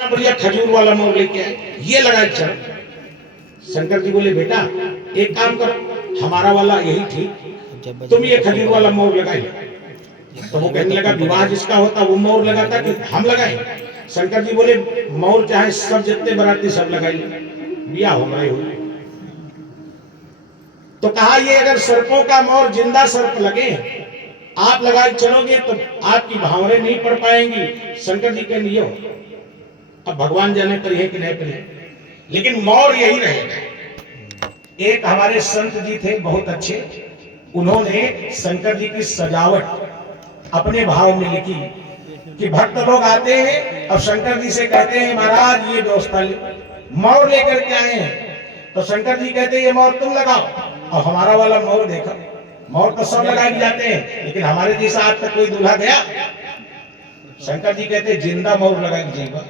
बढ़िया खजूर वाला मोर लेके आए, ये लगाए चल। शंकर जी बोले बेटा एक काम करो, हमारा वाला यही ठीक, तुम ये खजूर वाला मोर लगाए। तो वो कहने लगा विवाह जिसका होता वो मोर लगाता कि हम लगाए। शंकर जी बोले मोर चाहे सब जितने बराती सब लगाई, बिया हो रहे हो। तो कहा ये अगर सर्पों का मोर जिंदा सर्प लगे आप लगाए चलोगे तो आपकी भावरें नहीं पड़ पाएंगी। शंकर जी के लिए हो, अब भगवान जाने करिए कि नहीं करिए, लेकिन मोर यही रहेगा। एक हमारे संत जी थे बहुत अच्छे, उन्होंने शंकर जी की सजावट अपने भाव में लिखी कि भक्त लोग आते हैं और शंकर जी से कहते हैं महाराज ये व्यवस्था ले, मोर लेकर के आए हैं। तो शंकर जी कहते हैं ये मोर तुम लगाओ, और हमारा वाला मोर देखो, मोर तो सब लगा के जाते हैं लेकिन हमारे जैसा आज तक कोई दूल्हा गया। शंकर जी कहते हैं जिंदा मोर लगा के जाएगा।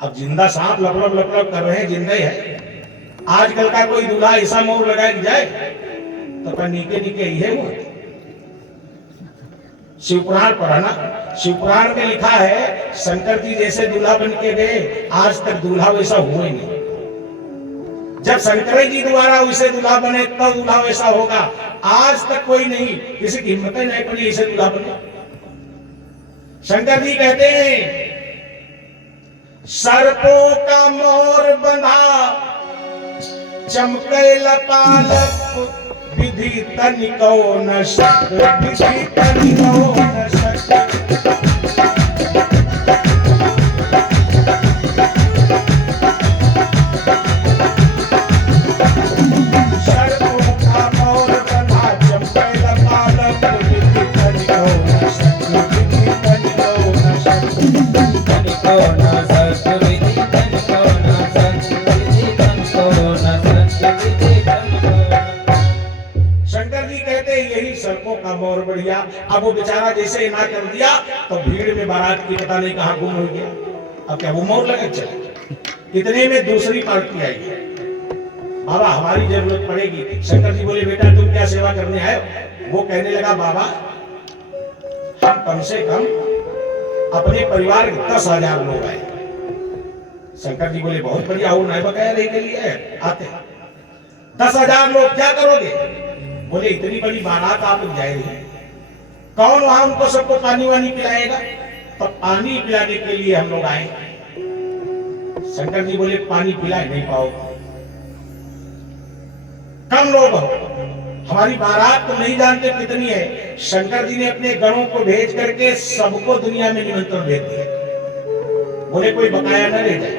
अब जिंदा सांप लपलप लपलप कर रहे हैं, जिंदा ही है। आजकल का कोई दूल्हा ऐसा मोर लगा के जाए तो पर नीके नीके ही है वो। शिवपुराण पढ़ना, शिवपुराण में लिखा है शंकर जी जैसे दूल्हा बन के गए आज तक दूल्हा वैसा हुआ ही नहीं। जब शंकर जी द्वारा वैसे दूल्हा बने तब दूल्हा वैसा होगा, आज तक कोई नहीं, किसी की हिम्मत नहीं पड़ी ऐसे दूल्हा बने। शंकर जी कहते हैं सर्पों का मोर बंधा चमके लपालप विधि तनिको न शक, विधि तनिको न शक। सर्पों का मोर बंधा चमके लपालप विधि तनिको न शक, विधि तनिको न शक, तनिको न सर्पों का मोर बढ़िया। अब वो बेचारा जैसे ना कर दिया तो भीड़ में बारात की पता नहीं कहां गुम हो गया। अब क्या वो मोर लगा चला। इतने में दूसरी पार्टी आई, बाबा हमारी जरूरत पड़ेगी। शंकर जी बोले बेटा तुम क्या सेवा करने आए? वो कहने लगा बाबा हम कम से कम अपने परिवार 10,000 लोग आए। शंकर जी बोले बहुत बढ़िया हो, नहीं बकाया रही के लिए आते 10,000 लोग क्या करोगे? बोले इतनी बड़ी बारात आप लोग जाए रहे, कौन वहां उनको सबको पानी वानी पिलाएगा? तो पानी पिलाने के लिए हम लोग आए। शंकर जी बोले पानी पिला नहीं पाओगे, कम लोग हो, हमारी बारात तो नहीं जानते कितनी है। शंकर जी ने अपने गणों को भेज करके सबको दुनिया में निमंत्रण भेज दिया। बोले कोई बकाया न रह जाए।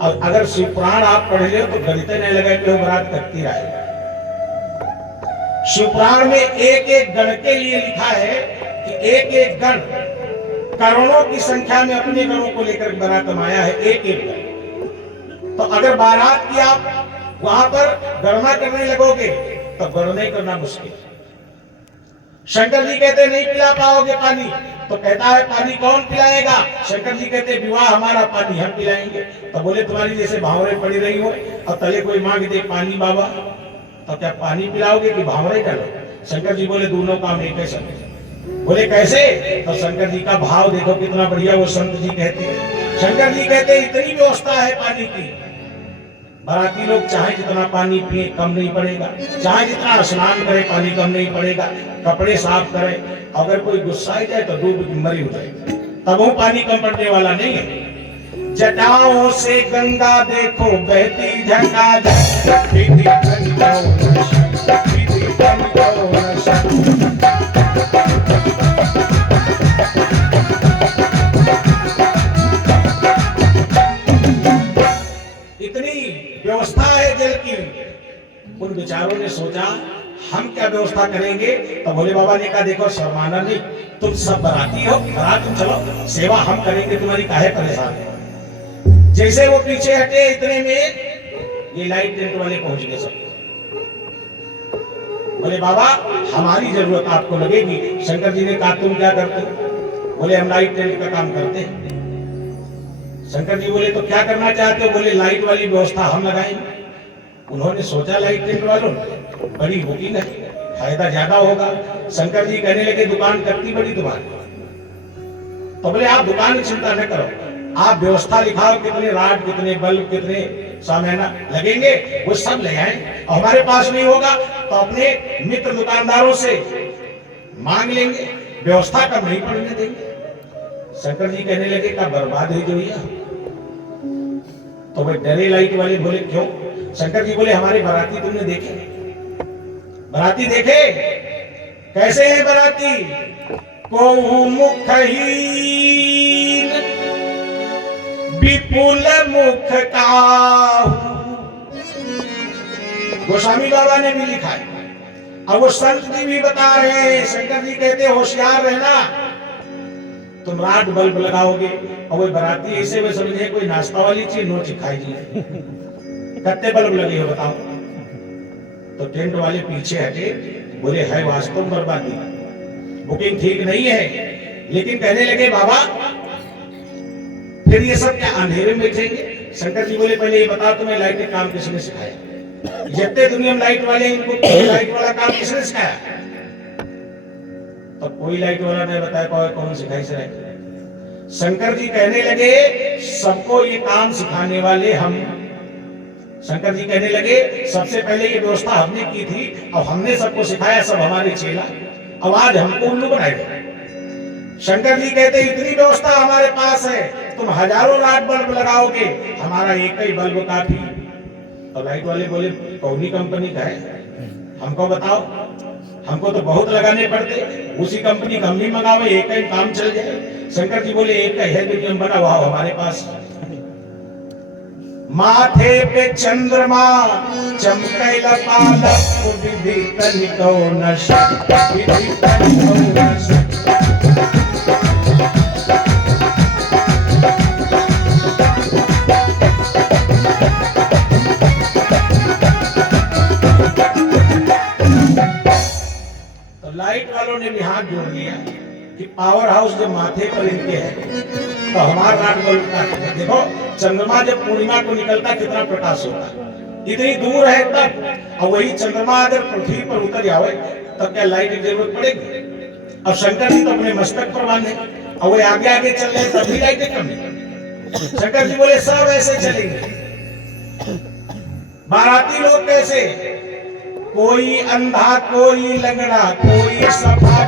और अगर शिवपुराण आप पढ़ ले तो गणित नहीं लगा कि बारात कटती रहे। शिवपुराण में एक एक गण के लिए लिखा है कि एक एक गण करोड़ों की संख्या में अपने गणों को लेकर बारात आया है, एक एक गण। तो अगर बारात की आप वहां पर गणना करने लगोगे तो गणना करना मुश्किल। शंकर जी कहते नहीं पिला पाओगे पानी, तो कहता है पानी कौन पिलाएगा? शंकर जी कहते विवाह हमारा पानी हम पिलाएंगे। तो बोले तुम्हारी जैसे भावरें पड़ी रही हो और तले कोई मांग दे पानी बाबा, तो क्या पानी पिलाओगे कि भावरें करो? शंकर जी बोले दोनों काम एक है। बोले कैसे? तो शंकर जी का भाव देखो कितना बढ़िया। वो संत जी कहते हैं, शंकर जी कहते इतनी व्यवस्था है पानी की, बाराती लोग चाहे जितना पानी पिए कम नहीं पड़ेगा, चाहे जितना स्नान करे पानी कम नहीं पड़ेगा, कपड़े साफ करे, अगर कोई गुस्सा ही जाए तो डूब की मरी हो जाएगी, तब वो पानी कम पड़ने वाला नहीं है। जटाओं से गंगा देखो बहती झकाझक, विधि तनिको न शक, विधि तनिको न शक। इतनी व्यवस्था है जल की। उन विचारों ने सोचा हम क्या व्यवस्था करेंगे? तो भोले बाबा ने कहा देखो शर्माना नहीं, तुम सब बराती हो, बारात तुम चलो, सेवा हम करेंगे, तुम्हारी काहे परेशान है। जैसे वो पीछे हटे इतने में ये लाइट टेंट वाले पहुंच गए सब। बोले बाबा हमारी जरूरत आपको लगेगी। शंकर जी ने कहा तुम क्या करते हो? बोले हम लाइट टेंट का काम करते हैं। शंकर जी बोले तो क्या करना चाहते हो? बोले लाइट वाली व्यवस्था हम लगाएंगे। उन्होंने सोचा लाइट टेंट वालों बड़ी बुकिंग है, फायदा ज्यादा होगा। शंकर जी कहने लगे दुकान करती बड़ी दुकान, तो बोले आप दुकान की चिंता न करो, आप व्यवस्था लिखाओ, कितने राड, कितने बल्ब, कितने सामान लगेंगे, वो सब ले आए। और हमारे पास नहीं होगा तो अपने मित्र दुकानदारों से मांग लेंगे, व्यवस्था कम नहीं पड़ने देंगे। शंकर जी कहने लगे का बर्बाद हुई जो भैया। तो वे डरे लाइट वाले बोले क्यों? शंकर जी बोले हमारे बाराती तुमने देखे? बाराती देखे? कैसे है बाराती? को मुखहीन विपुल मुख काहू। गोस्वामी बाबा ने भी लिखा है, अब वो संत जी भी बता रहे हैं। शंकर जी कहते होशियार रहना, तुम रात बल्ब लगाओगे और वो बाराती ऐसे वे समझे कोई नाश्ता वाली चीज नोच खाई जी। कितने बल्ब लगे हो बताओ? तो टेंट वाले पीछे हटे, बोले है वास्तव बर्बादी, बुकिंग ठीक नहीं है। लेकिन कहने लगे बाबा फिर ये सब क्या अंधेरे में बैठेंगे? शंकर जी बोले पहले ये बता तुम्हें लाइट का काम किसने सिखाया? जितने दुनिया में लाइट वाले इनको लाइट वाला काम किसने सिखाया? तो कोई लाइट वाला नहीं बताया कौन सिखाई से। शंकर जी कहने लगे सबको ये काम सिखाने वाले हम। शंकर जी कहने लगे सबसे पहले ये व्यवस्था हमने की थी और हमने सबको सिखाया, सब हमारे चेला, अब आज हमको उल्लू बनाएगा। शंकर जी कहते इतनी व्यवस्था हमारे पास है, तुम हजारों लाइट बल्ब लगाओगे, हमारा एक ही बल्ब काफी। तो लाइट वाले बोले कौन कंपनी का है, हमको बताओ, हमको तो बहुत लगाने पड़ते, उसी कंपनी का हम भी मंगावे, एक ही काम चल जाए। शंकर जी बोले एक है जो बना हुआ हमारे पास। माथे पे चंद्रमा चमकैला पालक, विधि तनिको न शक, विधि तनिको न शक। लाइट वालों ने भी हाथ जोड़ लिया कि पावर हाउस जब माथे पर इनके है तो हमारा रात बल्ब का देखो, चंद्रमा जब पूर्णिमा को निकलता कितना प्रकाश होता, इतनी दूर है तब, और वही चंद्रमा अगर पृथ्वी पर उतर जाए तब क्या लाइट की जरूरत पड़ेगी? अब शंकर जी तो अपने मस्तक पर बांधे और वो आगे आगे चल रहे तब भी लाइटें कम नहीं। शंकर जी बोले सब ऐसे चलेंगे। बाराती लोग कैसे? कोई अंधा, कोई लंगड़ा, कोई सफा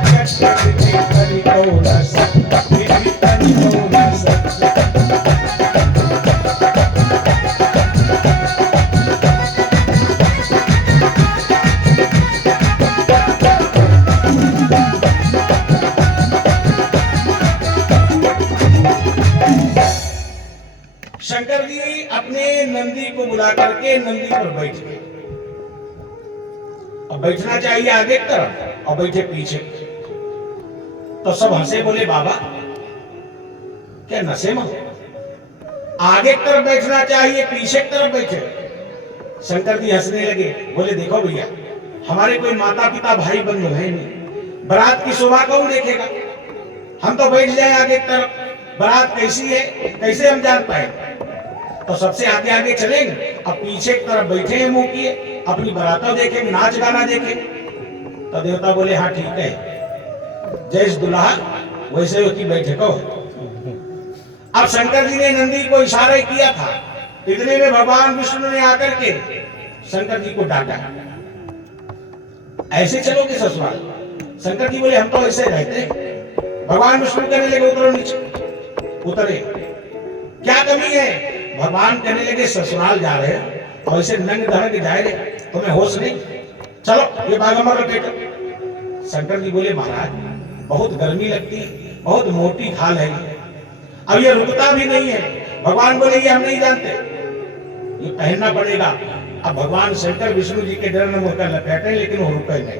शंकर जी अपने नंदी को बुला करके नंदी पर बैठ गए। अब बैठना चाहिए आगे की तरफ और बैठे पीछे। तो सब हंसे, बोले बाबा क्या नशे में? आगे की तरफ बैठना चाहिए, पीछे की तरफ बैठे। शंकर जी हंसने लगे, बोले देखो भैया हमारे कोई माता पिता भाई बंधु है नहीं, बारात की शोभा कौन देखेगा? हम तो बैठ जाए आगे की तरफ, बारात कैसी है कैसे हम जान पाए? तो सबसे आगे आगे चलेंगे, अब पीछे की तरफ बैठे हैं मुंह किए, अपनी बारातों देखेंगे, नाच गाना देखेंगे। तो देवता बोले हाँ ठीक है, जैसे दुल्हा वैसे उसकी बैठको। अब शंकर जी ने नंदी को इशारा किया था, इतने में भगवान विष्णु ने आकर के शंकर जी को डांटा, ऐसे चलोगे ससुराल? शंकर जी बोले हम तो ऐसे रहते हैं। भगवान विष्णु कहने लगे उतरो नीचे। उतरे, क्या कमी है? भगवान कहने लगे ससुराल जा रहे हैं और ऐसे नंग धड़क जाए रहे, तुम्हें होश नहीं? चलो ये बागमर लपेटो। शंकर जी बोले महाराज बहुत गर्मी लगती है, बहुत मोटी खाल है, अब ये रुकता भी नहीं है। भगवान बोले ये हम नहीं जानते, ये पहनना पड़ेगा। अब भगवान शंकर विष्णु जी के डर में मुड़कर लपेटे, लेकिन वो रुके नहीं।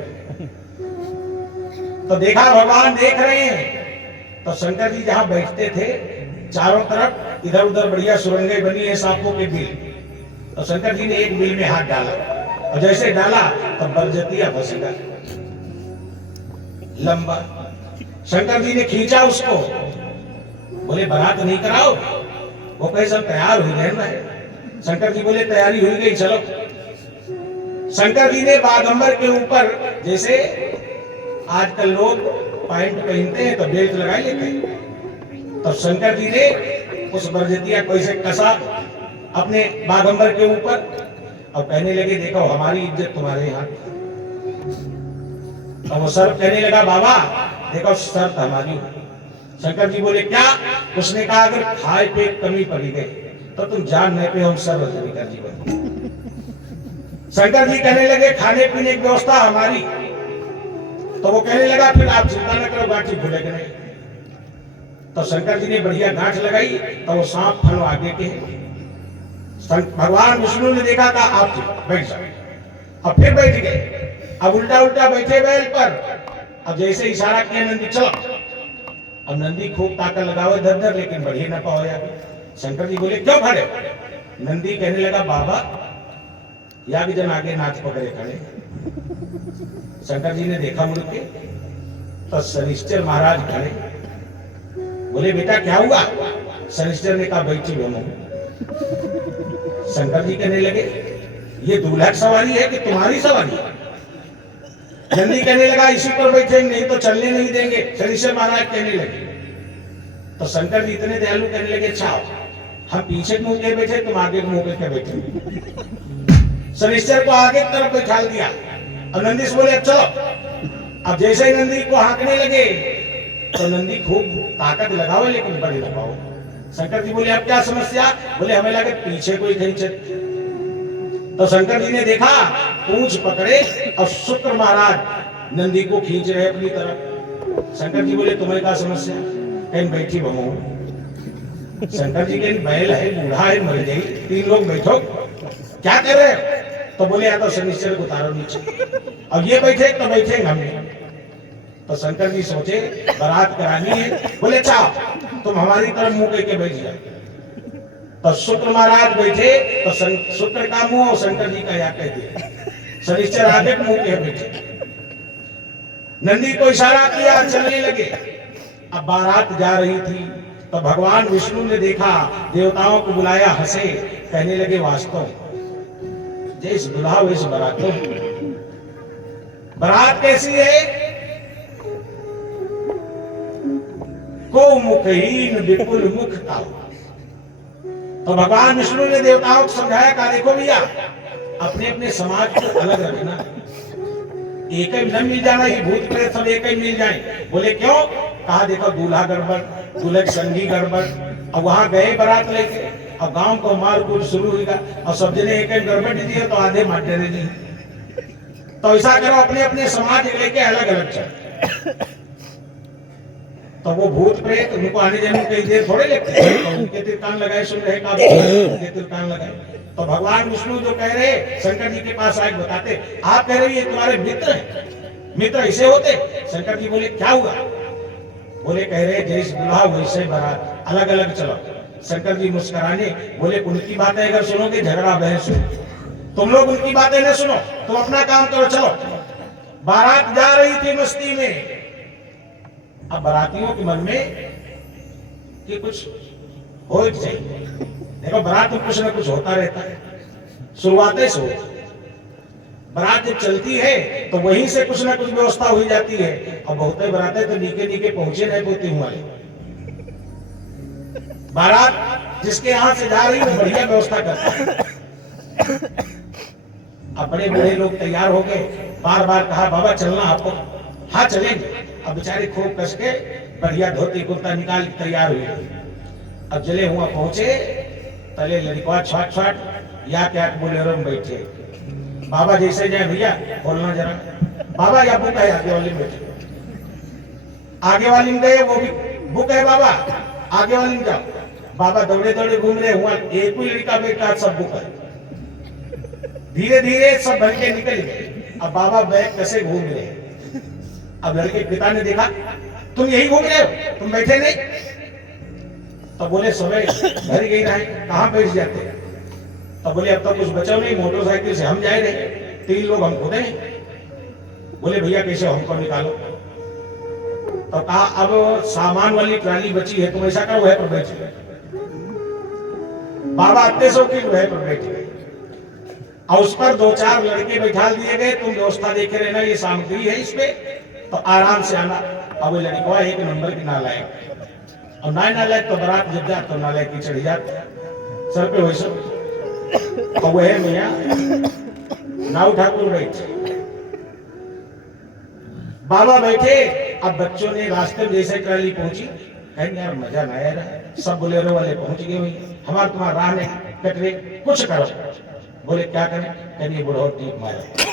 तो देखा भगवान देख रहे हैं। तो शंकर जी जहां बैठते थे चारों तरफ इधर उधर बढ़िया सुरंगें बनी है सांपों के बिल। तो शंकर जी ने एक बिल में हाथ डाला और जैसे डाला तो बरजतिया फंस गया लंबा। शंकर जी ने खींचा उसको, बोले बारात नहीं कराओ? वो कहे सब तैयार हो गए ना। शंकर जी बोले तैयारी हुई गई चलो। शंकर जी ने बागंबर के ऊपर जैसे आजकल लोग पैंट पहनते हैं तो बेल्ट लगा लेते हैं, तो शंकर जी ने उस बरजतिया को ऐसे कसा अपने बागंबर के ऊपर और कहने लगे देखो हमारी इज्जत तुम्हारे यहाँ। तो वो सर्प कहने लगा बाबा देखो शर्त हमारी। शंकर जी बोले क्या? उसने कहा अगर खाए पे कमी पड़ी गई तो तुम जान नहीं पे हम सर्वजनिका जीवन। शंकर जी कहने लगे खाने पीने की व्यवस्था हमारी। तो वो कहने लगा फिर आप चिंता न करो गांठी भूलेगे नहीं। तो शंकर जी ने बढ़िया गांठ लगाई तो वो सांप फल आगे के। भगवान विष्णु ने देखा था आप बैठ जाओ। अब फिर बैठ गए। अब उल्टा उल्टा बैठे बैल पर। अब जैसे इशारा किया नंदी चलो। अब नंदी खूब ताकत लगावे धर धर लेकिन बढ़िया न पाओ यार। शंकर जी बोले क्यों खड़े? नंदी कहने लगा बाबा या भी जन आगे नाच पकड़े खड़े। शंकर जी ने देखा मुड़ के तो शनिश्चर महाराज खड़े। बोले बेटा क्या हुआ? शनिश्चर ने कहा बैठी दोनों। शंकर जी कहने लगे ये दूल्हा की सवारी है कि तुम्हारी सवारी? नंदी कहने लगा इसी पर बैठेंगे नहीं तो चलने नहीं देंगे। शनिश्चर महाराज कहने लगे। तो शंकर जी इतने दयालु कहने लगे अच्छा हम पीछे मुंह के बैठे तुम आगे मुंह के बैठे। शनिश्चर को आगे की तरफ बैठा दिया। और नंदी से बोले अब चलो। अब जैसे ही नंदी को हाँकने लगे तो नंदी खूब ताकत लगाओ लेकिन बड़ी लगाओ। शंकर जी बोले अब क्या समस्या? बोले हमें लगे पीछे कोई खींचे। तो शंकर जी ने देखा पूंछ पकड़े और शुक्र महाराज नंदी को खींच रहे अपनी तरफ। शंकर जी बोले तुम्हें क्या समस्या? कहीं बैठी बमो। शंकर जी के बैल है बूढ़ा है मर गई 3 लोग बैठो क्या कर रहे हो? तो बोले या तो शनिश्चर को उतारो नीचे। अब ये बैठे तो बैठेंगे हम। तो शंकर जी सोचे बारात करानी है। बोले चाहो तुम हमारी तरफ मुंह करके बैठ जाओ। तो शुक्र महाराज बैठे तो शुक्र का मुंह और शंकर जी का या कहते। शनिश्चर आगे मुंह के बैठे। नंदी को इशारा किया चलने लगे। अब बारात जा रही थी तो भगवान विष्णु ने देखा देवताओं को बुलाया हंसे कहने लगे वास्तव जैसे दुल्हा वैसे बारात। बारात कैसी है? को मुखहीन विपुल मुख का। तो भगवान विष्णु ने देवताओं को समझाया कहा देखो भैया अपने अपने समाज को अलग रखना। एक ही न मिल जाना ये भूत प्रेत सब एक ही मिल जाए। बोले क्यों? कहा देखो दूल्हा गड़बड़ दूल्हे की संगी गड़बड़। अब वहां गए बारात लेके और गांव को मार कूट शुरू होगा और सब जने एक एक गड़बड़ दिए तो आधे मार डरे नहीं। तो ऐसा करो अपने अपने समाज लेके अलग अलग चल। तो वो भूत प्रेत उनको आने जाने में कई देर थोड़े लगते तो उनके तीर कान लगाए सुन रहे उनके तीर कान लगाए। तो भगवान विष्णु जो कह रहे शंकर जी के पास आए बताते आप कह रहे ये तुम्हारे मित्र हैं मित्र ऐसे होते? शंकर जी बोले क्या हुआ? बोले कह रहे जैसे दुल्हा वैसे बारात अलग अलग चलो। शंकर जी मुस्कुराने बोले उनकी बातें अगर सुनोगे झगड़ा बहस हो। तुम लोग उनकी बातें न सुनो तुम अपना काम करो चलो। बारात जा रही थी मस्ती में। अब बारातियों के मन में कि कुछ हो चाहिए। देखो बारात में कुछ ना कुछ होता रहता है। शुरुआतें से होती। बारात जब चलती है तो वहीं से कुछ ना कुछ व्यवस्था हो जाती है। और बहुत बारातें तो नीके नीके पहुंचे नहीं होती हमारे। बारात जिसके यहाँ से जा रही है बढ़िया व्यवस्था करता है। अब बड़े बड़े लोग तैयार हो गए। बार बार कहा बाबा चलना आपको? हाँ चलेंगे। अब बेचारे खूब कस के बढ़िया धोती कुर्ता निकाल तैयार हुए। अब जले हुआ पहुंचे तले लड़का छाट छाट या क्या बोलेरो में बैठे। बाबा जैसे जाए भैया बोलना जरा। बाबा या बुक है आगे वाली में बैठे। आगे वाली में गए वो भी बुक है बाबा आगे वाली में जाओ। बाबा दौड़े दौड़े घूम रहे हुआ एक ही लड़का बैठा सब बुक है। धीरे धीरे सब भर के निकल गए। अब बाबा बैग कैसे घूम रहे। अब लड़के पिता ने देखा तुम यही घूम रहे हो तुम बैठे नहीं? तो बोले सुबह घर गई रहे कहाँ बैठ जाते? तो बोले अब तो कुछ बचा नहीं मोटरसाइकिल से हम जाए रहे 3 लोग हमको दें। बोले भैया कैसे हमको निकालो? तो कहा अब सामान वाली ट्राली बची है तुम ऐसा करो है पर बैठे। बाबा अत्ते सौ की है पर बैठे और उस पर 2-4 लड़के बैठा दिए गए। तुम व्यवस्था देखे रहना ये सामग्री है इस पे तो आराम से आना। अब लड़का 1 नंबर की नालायक और नालायक तो बारात जब जात तो नालायक की चढ़ी जात सर पे वैसे और वह मियाँ नाऊ ठाकुर बैठे, बाबा बैठे। अब बच्चों ने रास्ते में जैसे ट्राली पहुंची, कहीं यार मजा ना आया रहा, सब बोलेरो वाले पहुंच गए हुई, हमारा तुम्हारा राह नहीं कट रही, कुछ करो। बोले क्या करें? कहीं बुढ़ो टीप मारे।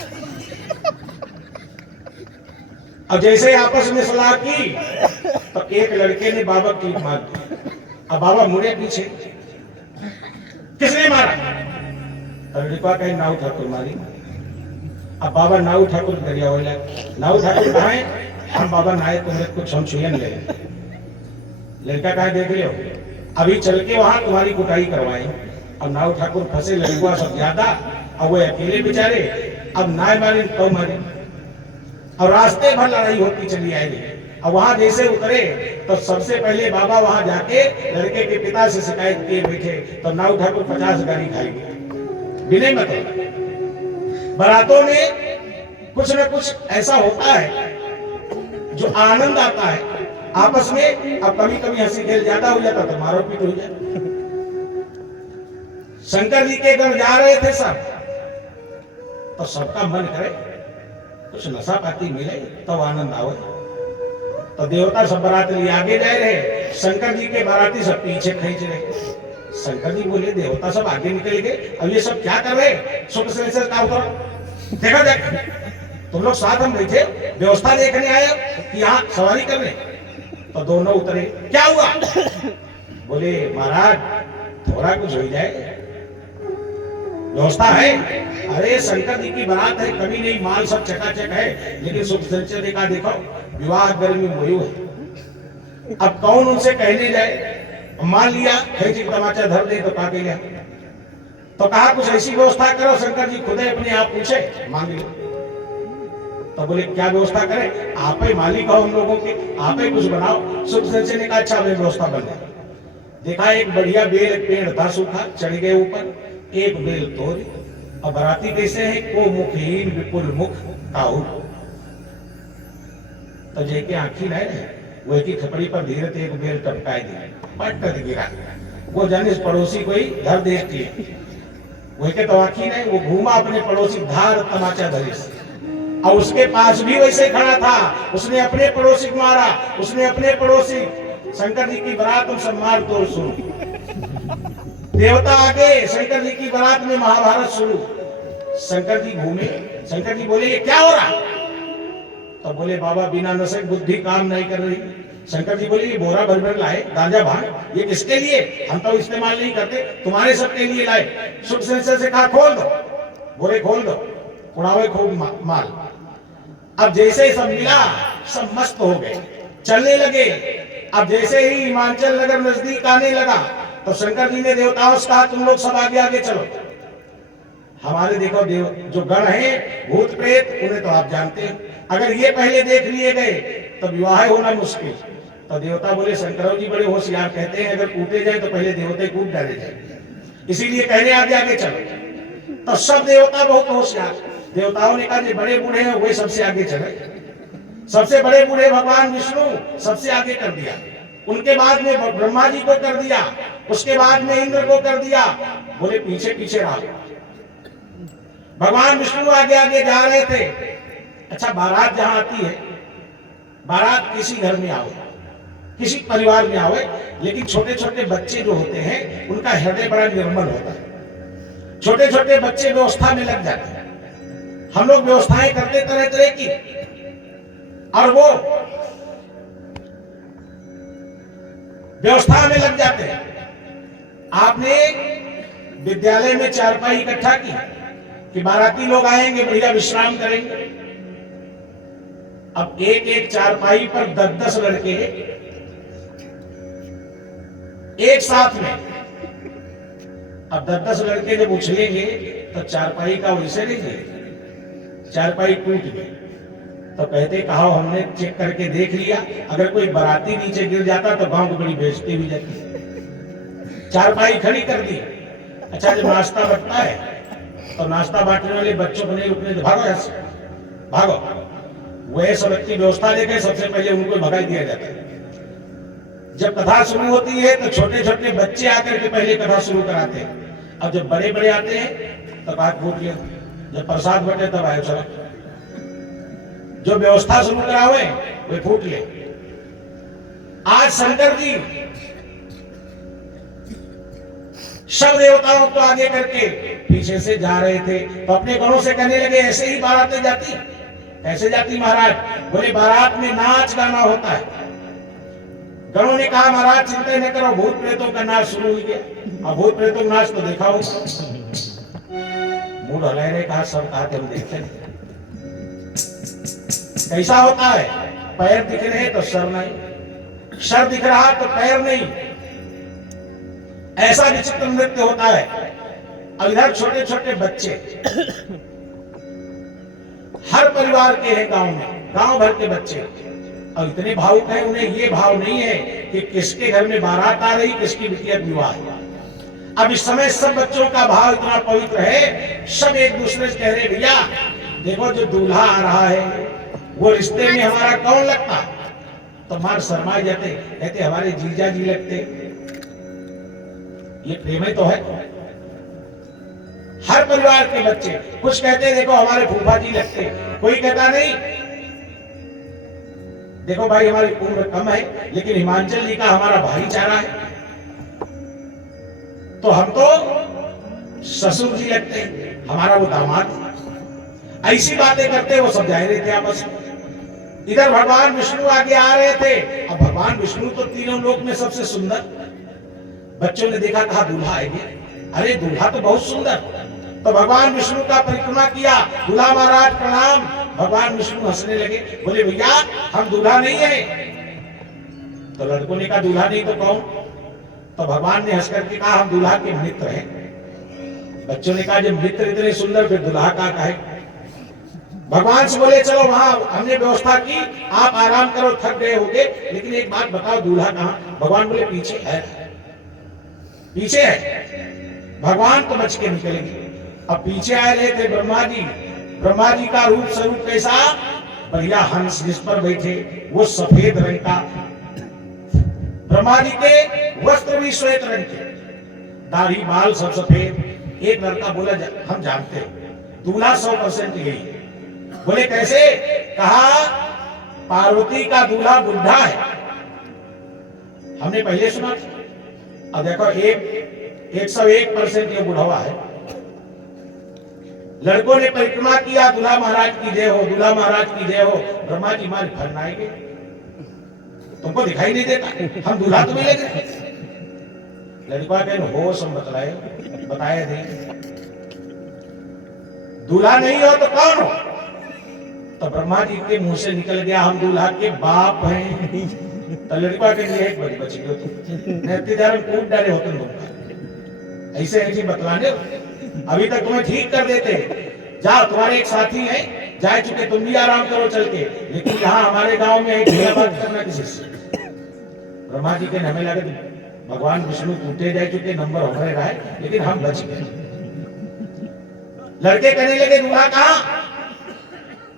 अब जैसे आपस में सलाह की तो एक लड़के ने बाबा टीप मार दी। अब बाबा मुड़े पीछे, किसने मारा? लड़का कहीं नाऊ ठाकुर मारी। अब बाबा नाऊ ठाकुर दरिया बोला, नाऊ ठाकुर कहाँ है? हम बाबा नाए तुम्हें कुछ हम छुयन ले। लड़का कहा देख लियो, अभी चल के वहां तुम्हारी कुटाई करवाए। अब नाऊ ठाकुर फंसे, लड़का सब ज्यादा, अब वो अकेले बेचारे, अब नाय मारे तो मारे, और रास्ते भर लड़ाई होती चली आएगी। अब वहां जैसे उतरे तो सबसे पहले बाबा वहां जाके लड़के के पिता से शिकायत किए बैठे, तो नाऊ ठाकुर 50 गाड़ी खाएगी बिना मतलब। बारातों में कुछ न कुछ ऐसा होता है जो आनंद आता है आपस में। अब कभी कभी हंसी खेल ज्यादा हो जाता तो मारो पीट हो जाए। शंकर जी के घर जा रहे थे सब, तो सबका मन करे कुछ नशा पाती मिले तो आनंद आवे। तो देवता सब बारात लिए आगे जा रहे, शंकर जी के बाराती सब पीछे खींच रहे। शंकर जी बोले देवता सब आगे निकल गए, अब ये सब क्या कर रहे? सुख से का उतर देखा देख, तुम लोग साथ हम बैठे व्यवस्था देखने आए कि यहाँ सवारी करने। तो दोनों उतरे, क्या हुआ? बोले महाराज थोड़ा कुछ हो जाए, व्यवस्था है। अरे शंकर जी की बारात है, कभी नहीं, माल सब चकाचक है, लेकिन सुख संचय का देखो विवाह गर्मी मोयू है। अब कौन उनसे कहने जाए? मान लिया खैची तमाचा धर दे तो काटे गया, तो कहा कुछ ऐसी व्यवस्था करो, शंकर जी खुद अपने आप पूछे मांग लो। तो बोले क्या व्यवस्था करें? आप ही मालिक हो हम लोगों के, आप ही कुछ बनाओ। सुख संचय ने कहा अच्छा व्यवस्था बन गई। देखा एक बढ़िया बेल पेड़ था सूखा, चढ़ गए ऊपर, एक बेल तोड़ी। और बराती कैसे है? को मुखहीन विपुल मुख काहू। तो जेके आंखी नहीं रहे, वो की खपड़ी पर धीरे से एक बेल टपकाए दी, पट कर गिरा। वो जाने पड़ोसी कोई धर देखती, वो के तो आंखी नहीं, वो घूमा अपने पड़ोसी धार तमाचा धरी, और उसके पास भी वैसे खड़ा था, उसने अपने पड़ोसी को मारा, उसने अपने पड़ोसी। शंकर जी की बारात में सब मार तोड़ शुरू, देवता आगे, शंकर जी की बारात में महाभारत शुरू। शंकर जी घूमे, शंकर जी बोले ये क्या हो रहा? तो बोले बाबा बिना नशे बुद्धि काम नहीं कर रही। शंकर जी बोले ये बोरा भर भर लाए गांजा भांग, ये किसके लिए? हम तो इस्तेमाल नहीं करते, तुम्हारे सबके लिए लाए। सुख संचय से कहा खोल दो, बोले खोल दो, उड़ावे खूब माल। अब जैसे सब मिला, सब मस्त हो गए, चलने लगे। अब जैसे ही हिमाचल नगर नजदीक आने लगा, तो शंकर जी ने देवताओं से कहा तुम लोग सब आगे आगे चलो। हमारे देखो देव जो गण है भूत प्रेत, उन्हें तो आप जानते हैं, अगर ये पहले देख लिए गए तो विवाह होना मुश्किल। तो देवता बोले शंकर जी बड़े होशियार, कहते हैं अगर कूटे जाए तो पहले देवता कूट डाले जाए, इसीलिए कहने आगे आगे चलो। तो सब देवता बहुत होशियार, देवताओं ने कहा बड़े बूढ़े हैं वे सबसे आगे चले। सबसे बड़े बूढ़े भगवान विष्णु सबसे आगे कर दिया, उनके बाद में ब्रह्मा जी को कर दिया, उसके बाद में इंद्र को कर दिया। बोले पीछे पीछे रहा। भगवान विष्णु आगे आगे जा रहे थे। अच्छा बारात जहां आती है, बारात किसी घर में आवे, किसी परिवार में आवे, लेकिन छोटे छोटे बच्चे जो होते हैं उनका हृदय बड़ा निर्मल होता है। छोटे छोटे बच्चे व्यवस्था में लग जाते हैं। हम लोग व्यवस्थाएं करते तरह तरह की, और वो व्यवस्था में लग जाते हैं। आपने विद्यालय में चारपाई इकट्ठा की कि बाराती लोग आएंगे, बढ़िया विश्राम करेंगे। अब एक एक चारपाई पर 10-10 लड़के एक साथ में, अब 10-10 लड़के जब उछलेंगे तो चारपाई का वैसे नहीं, चारपाई टूट गई। तो कहते कहा हमने चेक करके देख लिया, अगर कोई बाराती नीचे गिर जाता तो गांव को बड़ी बेइज्जती हुई जाती। चारपाई खड़ी कर दी। अच्छा जब नाश्ता बंटता है तो नाश्ता बांटने वाले बच्चों को नहीं रुकने दो, भागो यहाँ से, भागो। वह सब की व्यवस्था लेकर सबसे पहले उनको भगा दिया जाता है। जब कथा शुरू होती है तो छोटे छोटे बच्चे आकर के पहले कथा शुरू कराते हैं। अब जब बड़े बड़े आते हैं तब बात फूट ले, जब प्रसाद बटे तब आए चला, जो व्यवस्था शुरू करावे वे फूट ले। आज शंकर जी सब देवताओं को आगे करके पीछे से जा रहे थे, तो अपने गणों से कहने लगे ऐसे ही बारातें जाती? ऐसे जाती महाराज? बोले बारात में नाच गाना होता है। गणों ने कहा महाराज चिंता न करो, भूत प्रेतों का नाच शुरू हो गया। अब भूत प्रेतों का नाच तो देखा हो, मूड हलाए ने कहा सब कहा हम देखते हैं कैसा होता है। पैर दिख रहे तो सर नहीं, सर दिख रहा तो पैर नहीं, ऐसा विचित्र नृत्य होता है। अब इधर छोटे छोटे बच्चे हर परिवार के हैं गांव में, गांव भर के बच्चे, और इतने भावुक हैं, उन्हें ये भाव नहीं है कि किसके घर में बारात आ रही, किसकी बिटिया विवाह है। अब इस समय सब बच्चों का भाव इतना पवित्र है, सब एक दूसरे से कह रहे भैया देखो जो दूल्हा आ रहा है वो रिश्ते में हमारा कौन लगता? तो मार शर्मा जाते, कहते हमारे जीजा जी लगते। ये प्रेम ही तो है। हर परिवार के बच्चे कुछ कहते देखो हमारे फूफा जी लगते, कोई कहता नहीं देखो भाई हमारी उम्र कम है लेकिन हिमांचल जी का हमारा भाईचारा है, तो हम तो ससुर जी लगते, हमारा वो दामाद। ऐसी बातें करते वो सब जा रहे थे आपस में। इधर भगवान विष्णु आगे आ रहे थे। अब भगवान विष्णु तो तीनों लोक में सबसे सुंदर। बच्चों ने देखा, कहा दूल्हा आएंगे, अरे दूल्हा तो बहुत सुंदर। तो भगवान विष्णु का परिक्रमा किया, दूल्हा महाराज प्रणाम। भगवान विष्णु हंसने लगे, बोले भैया हम दूल्हा नहीं है। तो लड़कों ने कहा दूल्हा नहीं तो कौन? तो भगवान ने हंस करके कहा हम दूल्हा के मित्र हैं। बच्चों ने कहा जब मित्र इतने सुंदर फिर दूल्हा का है। भगवान से बोले चलो वहां हमने व्यवस्था की, आप आराम करो, थक गए होगे, लेकिन एक बात बताओ दूल्हा कहाँ? भगवान बोले पीछे है, पीछे है। भगवान तो बच के निकलेंगे। अब पीछे आए रहे थे ब्रह्मा जी। ब्रह्मा जी का रूप स्वरूप कैसा? बढ़िया हंस जिस पर बैठे वो सफेद रंग का। ब्रह्मा जी के वस्त्र भी श्वेत रंग के, दाढ़ी बाल सब सफेद। एक लड़का बोला हम जानते हैं दूल्हा 100% यही। बोले कैसे? कहा पार्वती का दूल्हा बुढ़ा है। हमने पहले सुना था। अब देखो 101% ये बुढ़वा है। लड़कों ने परिक्रमा किया, दूल्हा महाराज की जय हो, दूल्हा महाराज की जय हो। ब्रह्मा जी मारे फरनाएंगे, तुमको दिखाई नहीं देता, हम दूल्हा तुम्हें ले गए। लड़का कह होश हम बताए थे दूल्हा नहीं हो तो कौन हो? तो ब्रह्मा जी के मुंह से निकल गया हम दूल्हा के बाप हैं। तो लड़का के लिए एक बड़ी बची गई, कूद डाले होते लोग ऐसे ऐसी बतलाने। अभी तक तुम्हें ठीक कर देते, जाओ तुम्हारे एक साथी है, जा चुके, तुम भी आराम करो चल के, लेकिन यहाँ हमारे गांव में एक बात करना किसी से। ब्रह्मा जी के हमें लगे भगवान विष्णु टूटे जा चुके, नंबर हमारे रहा है, लेकिन हम बच गए। लड़के कहने लगे दूल्हा कहाँ?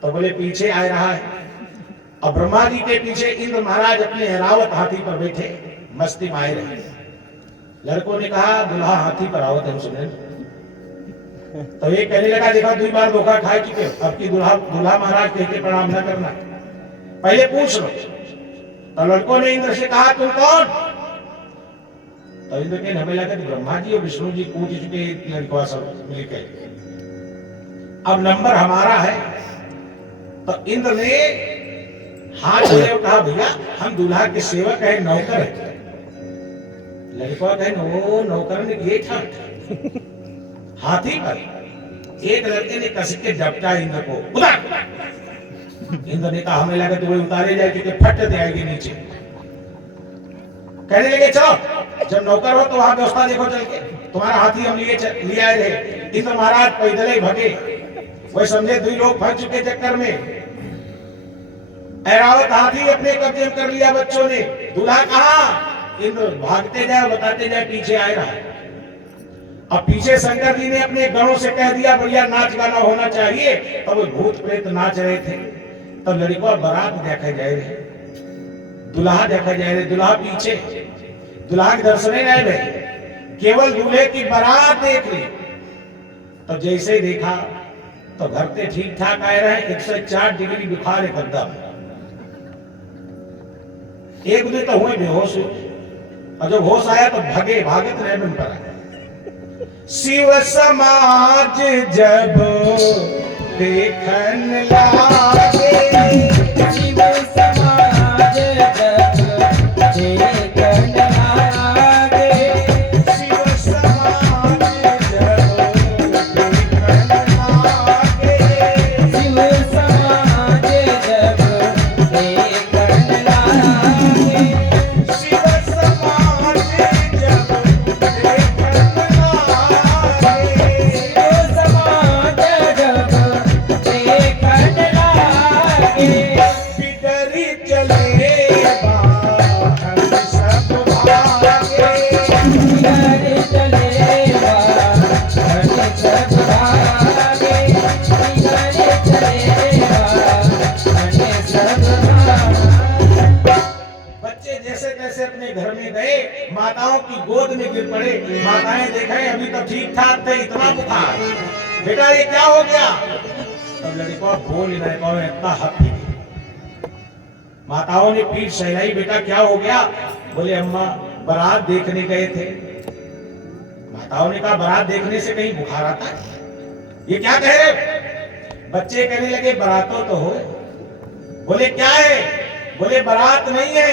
तो बोले पीछे आ रहा है। अब ब्रह्मा जी के पीछे इंद्र महाराज अपने ऐरावत हाथी पर बैठे मस्ती में आए रहे। लड़कों ने कहा दूल्हा हाथी पर आवत हम सुने। तो ये कहने लगा देखा 2 बार धोखा खा चुके, अब की दूल्हा महाराज कहते प्रणाम न करना, पहले पूछ लो। तो लड़कों ने इंद्र से कहा तुम कौन? तो इंद्र के हमें लगा ब्रह्मा जी और विष्णु जी कूद चुके, लड़का सब मिलकर अब नंबर हमारा है। तो इंद्र ने हाथ जोड़े और कहा भैया हम दूल्हा के सेवक है, नौकर है। लड़का कहे नो नौकर ने ये था हाथी पर। एक लड़के ने कस के झपटा इंद्र को, उतार। इंद्र ने कहा हमें लगा तो वो उतारे जाए क्योंकि फट जाएगी नीचे। कहने लगे चलो जब नौकर हो तो वहां व्यवस्था देखो चल के, तुम्हारा हाथी हम लिए आए रहे। इंद्र महाराज पैदल ही भगे, वही समझे 2 लोग फंस चुके चक्कर में। ऐरावत हाथी अपने कब्जे में कर लिया बच्चों ने। दूल्हा कहाँ? इंद्र भागते जाए बताते जाए पीछे आ रहा है। अब पीछे शंकर जी ने अपने गणों से कह दिया बढ़िया नाच गाना होना चाहिए। तब वो भूत प्रेत नाच रहे थे। तब लड़का बारात देखे जाए रहे। दुल्हा देखा जाए, दुल्हा पीछे, दुल्हा के दर्शन नहीं रहे, केवल दूल्हे की बारात देख ली। तो जैसे देखा तो घर पे ठीक ठाक आए रहे, 104 डिग्री बुखार एकदम। एक दिन तो हुए बेहोश, और जब होश आया तो भागत रहे मन पर। शिव समाज जब देखन लागे, शिव समाज जब देखन लागे, शिव समाज जब देखन लागे, शिव समाज जब देखन लागे, शिव समाज जब देखन लागे, शिव समाज जब देखन लागे, बिडरी चले बाहर सब भागे, बिगड़ चलेगा हर सब भागे, बिगड़ चलेगा हर सब भागे। बच्चे जैसे तैसे अपने घर में गए, माताओं की गोद में गिर पड़े। माताएं देखें अभी तो ठीक ठाक थे, इतना बुखार, बेटा ये क्या हो गया? तब लड़का बोल ही नहीं पाए, इतना हक। माताओं ने पीठ सहलाई, बेटा क्या हो गया? बोले अम्मा बारात देखने गए थे। माताओं ने कहा बारात देखने से कहीं बुखार आता है? ये क्या कह रहे? बच्चे कहने लगे बारातों तो हो। बोले क्या है? बोले बारात नहीं है,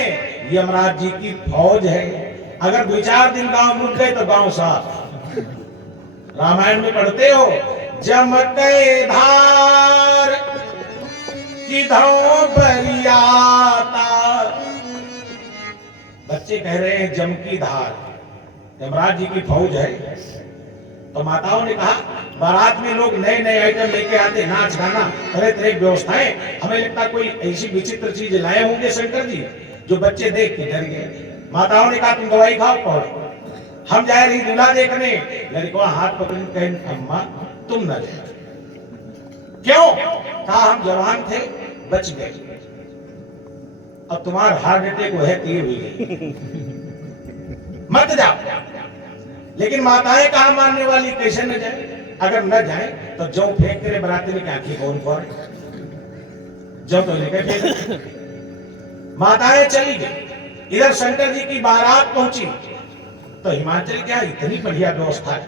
यमराज जी की फौज है। अगर 2-4 दिन गांव में रुक गए तो गांव साफ। रामायण में पढ़ते हो, जमके धार किधरों बरियाता। बच्चे कह रहे हैं जम की धार, यमराज जी की फौज है। तो माताओं ने कहा बारात में लोग नए नए आइटम लेके आते, नाच गाना तरह तरह की व्यवस्थाएं, हमें लगता कोई ऐसी विचित्र चीज लाए होंगे शंकर जी जो बच्चे देख के डर गए। माताओं ने कहा तुम दवाई खाओ, पढ़ो, हम जा रही दूल्हा देखने। लड़का हाथ पकड़ कहे अम्मा तुम न जाओ। क्यों? कहा हम जवान थे, बच गए, अब तुम्हारा हार्ट अटैक वो है तीर हुई गई, मत जाओ। लेकिन माताएं कहा मानने वाली, कैसे न जाए? अगर न जाए तो जौ फेंक तेरे बराती में क्या कौन कौन जौ तो लेकर फेंक। माताएं चली गई। इधर शंकर जी की बारात पहुंची तो हिमाचल क्या इतनी बढ़िया व्यवस्था है।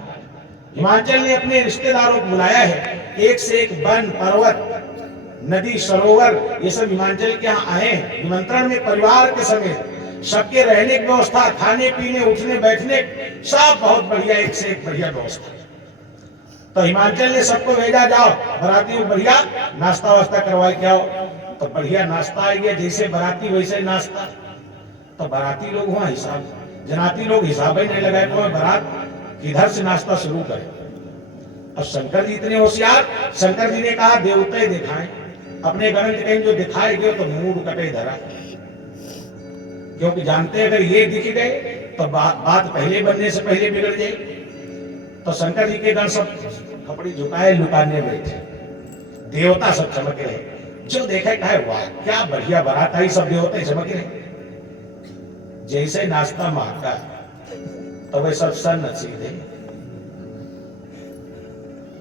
हिमाचल ने अपने रिश्तेदारों को बुलाया है, एक से एक वन पर्वत नदी सरोवर ये सब हिमाचल के यहाँ आए हैं निमंत्रण में, परिवार के समेत। सबके रहने की व्यवस्था, खाने पीने उठने बैठने सब बहुत बढ़िया, एक से एक बढ़िया व्यवस्था। तो हिमाचल ने सबको भेजा, जाओ बारातियों को बढ़िया नाश्ता वास्ता करवाए के आओ। तो बढ़िया नाश्ता आ गया, जैसे बाराती वैसे नाश्ता। तो बाराती लोग वहां हिसाब, जनाती लोग हिसाब ही नहीं लगाए तो बारात किधर से नाश्ता शुरू करे। अब शंकर जी इतने होशियार, शंकर जी ने कहा देवते दिखाएं, अपने ग्रंथ कहीं जो दिखाए गए तो मूड कटे धरा, क्योंकि जानते अगर ये दिख गए तो बात पहले बनने से पहले बिगड़ जाए। तो शंकर जी के गण सब कपड़ी झुकाए लुटाने बैठे, देवता सब चमक रहे। जो देखे कहे वाह क्या बढ़िया बारात आई, सब देवता चमक रहे। जैसे नाश्ता महका तो वे सब सन सीधे।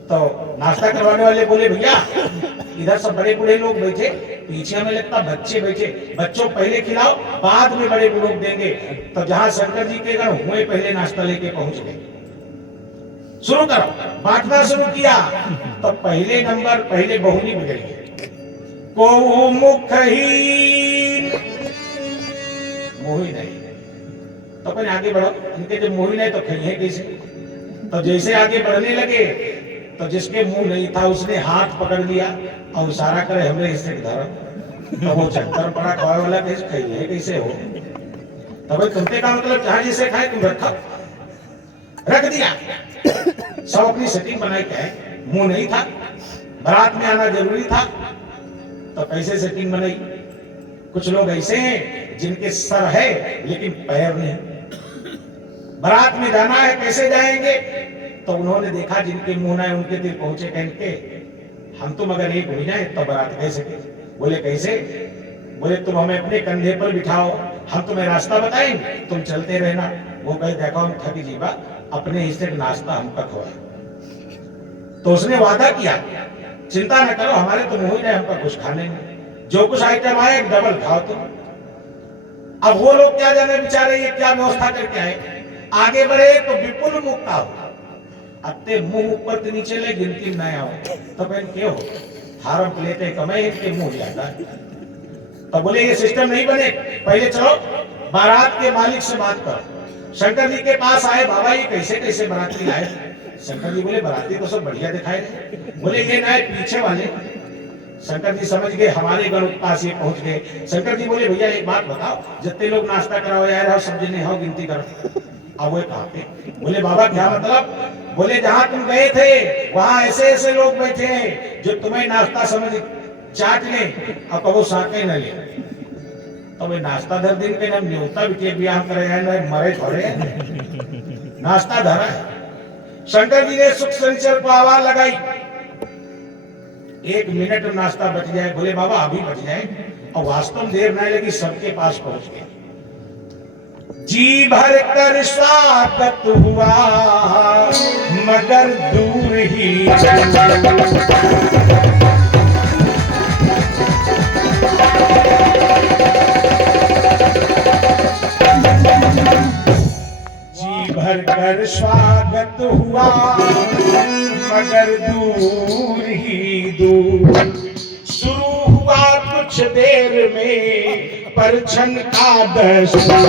तो नाश्ता करवाने वाले बोले भैया इधर सब बड़े बूढ़े लोग बैठे, पीछे हमें लगता बच्चे बैठे, बच्चों पहले खिलाओ बाद में बड़े लोग देंगे। तो जहां शंकर जी के गण हुए पहले नाश्ता लेके पहुंच गए। शुरू करो, बांटना शुरू किया। तो पहले नंबर पहले बहुनी बिगड़ गई, को मुखहीन मोही नहीं। तो अपन आगे बढ़ो, इनके जो मोही नहीं तो खाइए कैसे? तो जैसे आगे बढ़ने लगे तो जिसके मुंह नहीं था उसने हाथ पकड़ लिया और इशारा करे हमरे हिस्से की धर्म। तो वो चक्कर पड़ा खाए वाला, कैसे खाइए कैसे हो? तो भाई तुमने का मतलब जहां जिसे खाए तुम रखा, रख दिया। सब अपनी सेटिंग बनाई के आए, मुंह नहीं था, बारात में आना जरूरी था, तो कैसे सेटिंग बनाई? कुछ लोग ऐसे हैं जिनके सर है लेकिन पैर नहीं, बारात में जाना है कैसे जाएंगे? तो उन्होंने देखा जिनके मुंह ना है उनके दिल पहुंचे, कह के हम तुम अगर एक हो जाए तो बारात कैसे? बोले कैसे? बोले तुम हमें अपने कंधे पर बिठाओ, हम तुम्हें रास्ता बताएंगे, तुम चलते रहना। वो कहे देखो हम थक जीवा, अपने हिस्से का नाश्ता हमका खवाए। तो उसने वादा किया, चिंता न करो, हमारे तो मुंह ही नहीं हमका कुछ खाने में, जो कुछ आइटम आए डबल खाओ तुम। अब वो लोग क्या जाने बेचारे ये क्या व्यवस्था करके आए। आगे बढ़े तो विपुल मुक्ता हो, अत्ते मुंह ऊपर से नीचे ले गिनती न आओ, तो बहन क्यों हो हारम प्लेटे कमाए के मुंह जाता है। तो बोले ये सिस्टम नहीं बने, पहले चलो बारात के मालिक से बात करो। शंकर जी के पास आए, बाबा ये कैसे कैसे बाराती लाए। शंकर जी बोले बाराती तो सब बढ़िया दिखाए रहे। बोले ये ना पीछे वाले। शंकर जी समझ गए हमारे गण पास ये पहुंच गए। शंकर जी बोले भैया एक बात बताओ, जितने लोग नाश्ता कराओ यार सब जने हो गिनती करो। अब वो कहा बोले बाबा क्या मतलब। बोले जहां तुम गए थे वहां ऐसे ऐसे लोग बैठे हैं जो तुम्हें नाश्ता समझ चाट ले और कबो साके न ले। तो वे नाश्ता धर दिन के नाम न्योता बिटिया ब्याह करे हैं मरे थोड़े नाश्ता धरा है। शंकर जी ने सुख संचर को आवाज लगाई, 1 मिनट नाश्ता बच जाए। बोले बाबा अभी बच जाए, और वास्तव में देर नहीं लगी, सबके पास पहुंच गए। जी भर कर स्वागत हुआ मगर दूर ही, जी भर कर स्वागत हुआ मगर दूर ही दूर। शुरू हुआ कुछ देर में परछन का दस्तूर।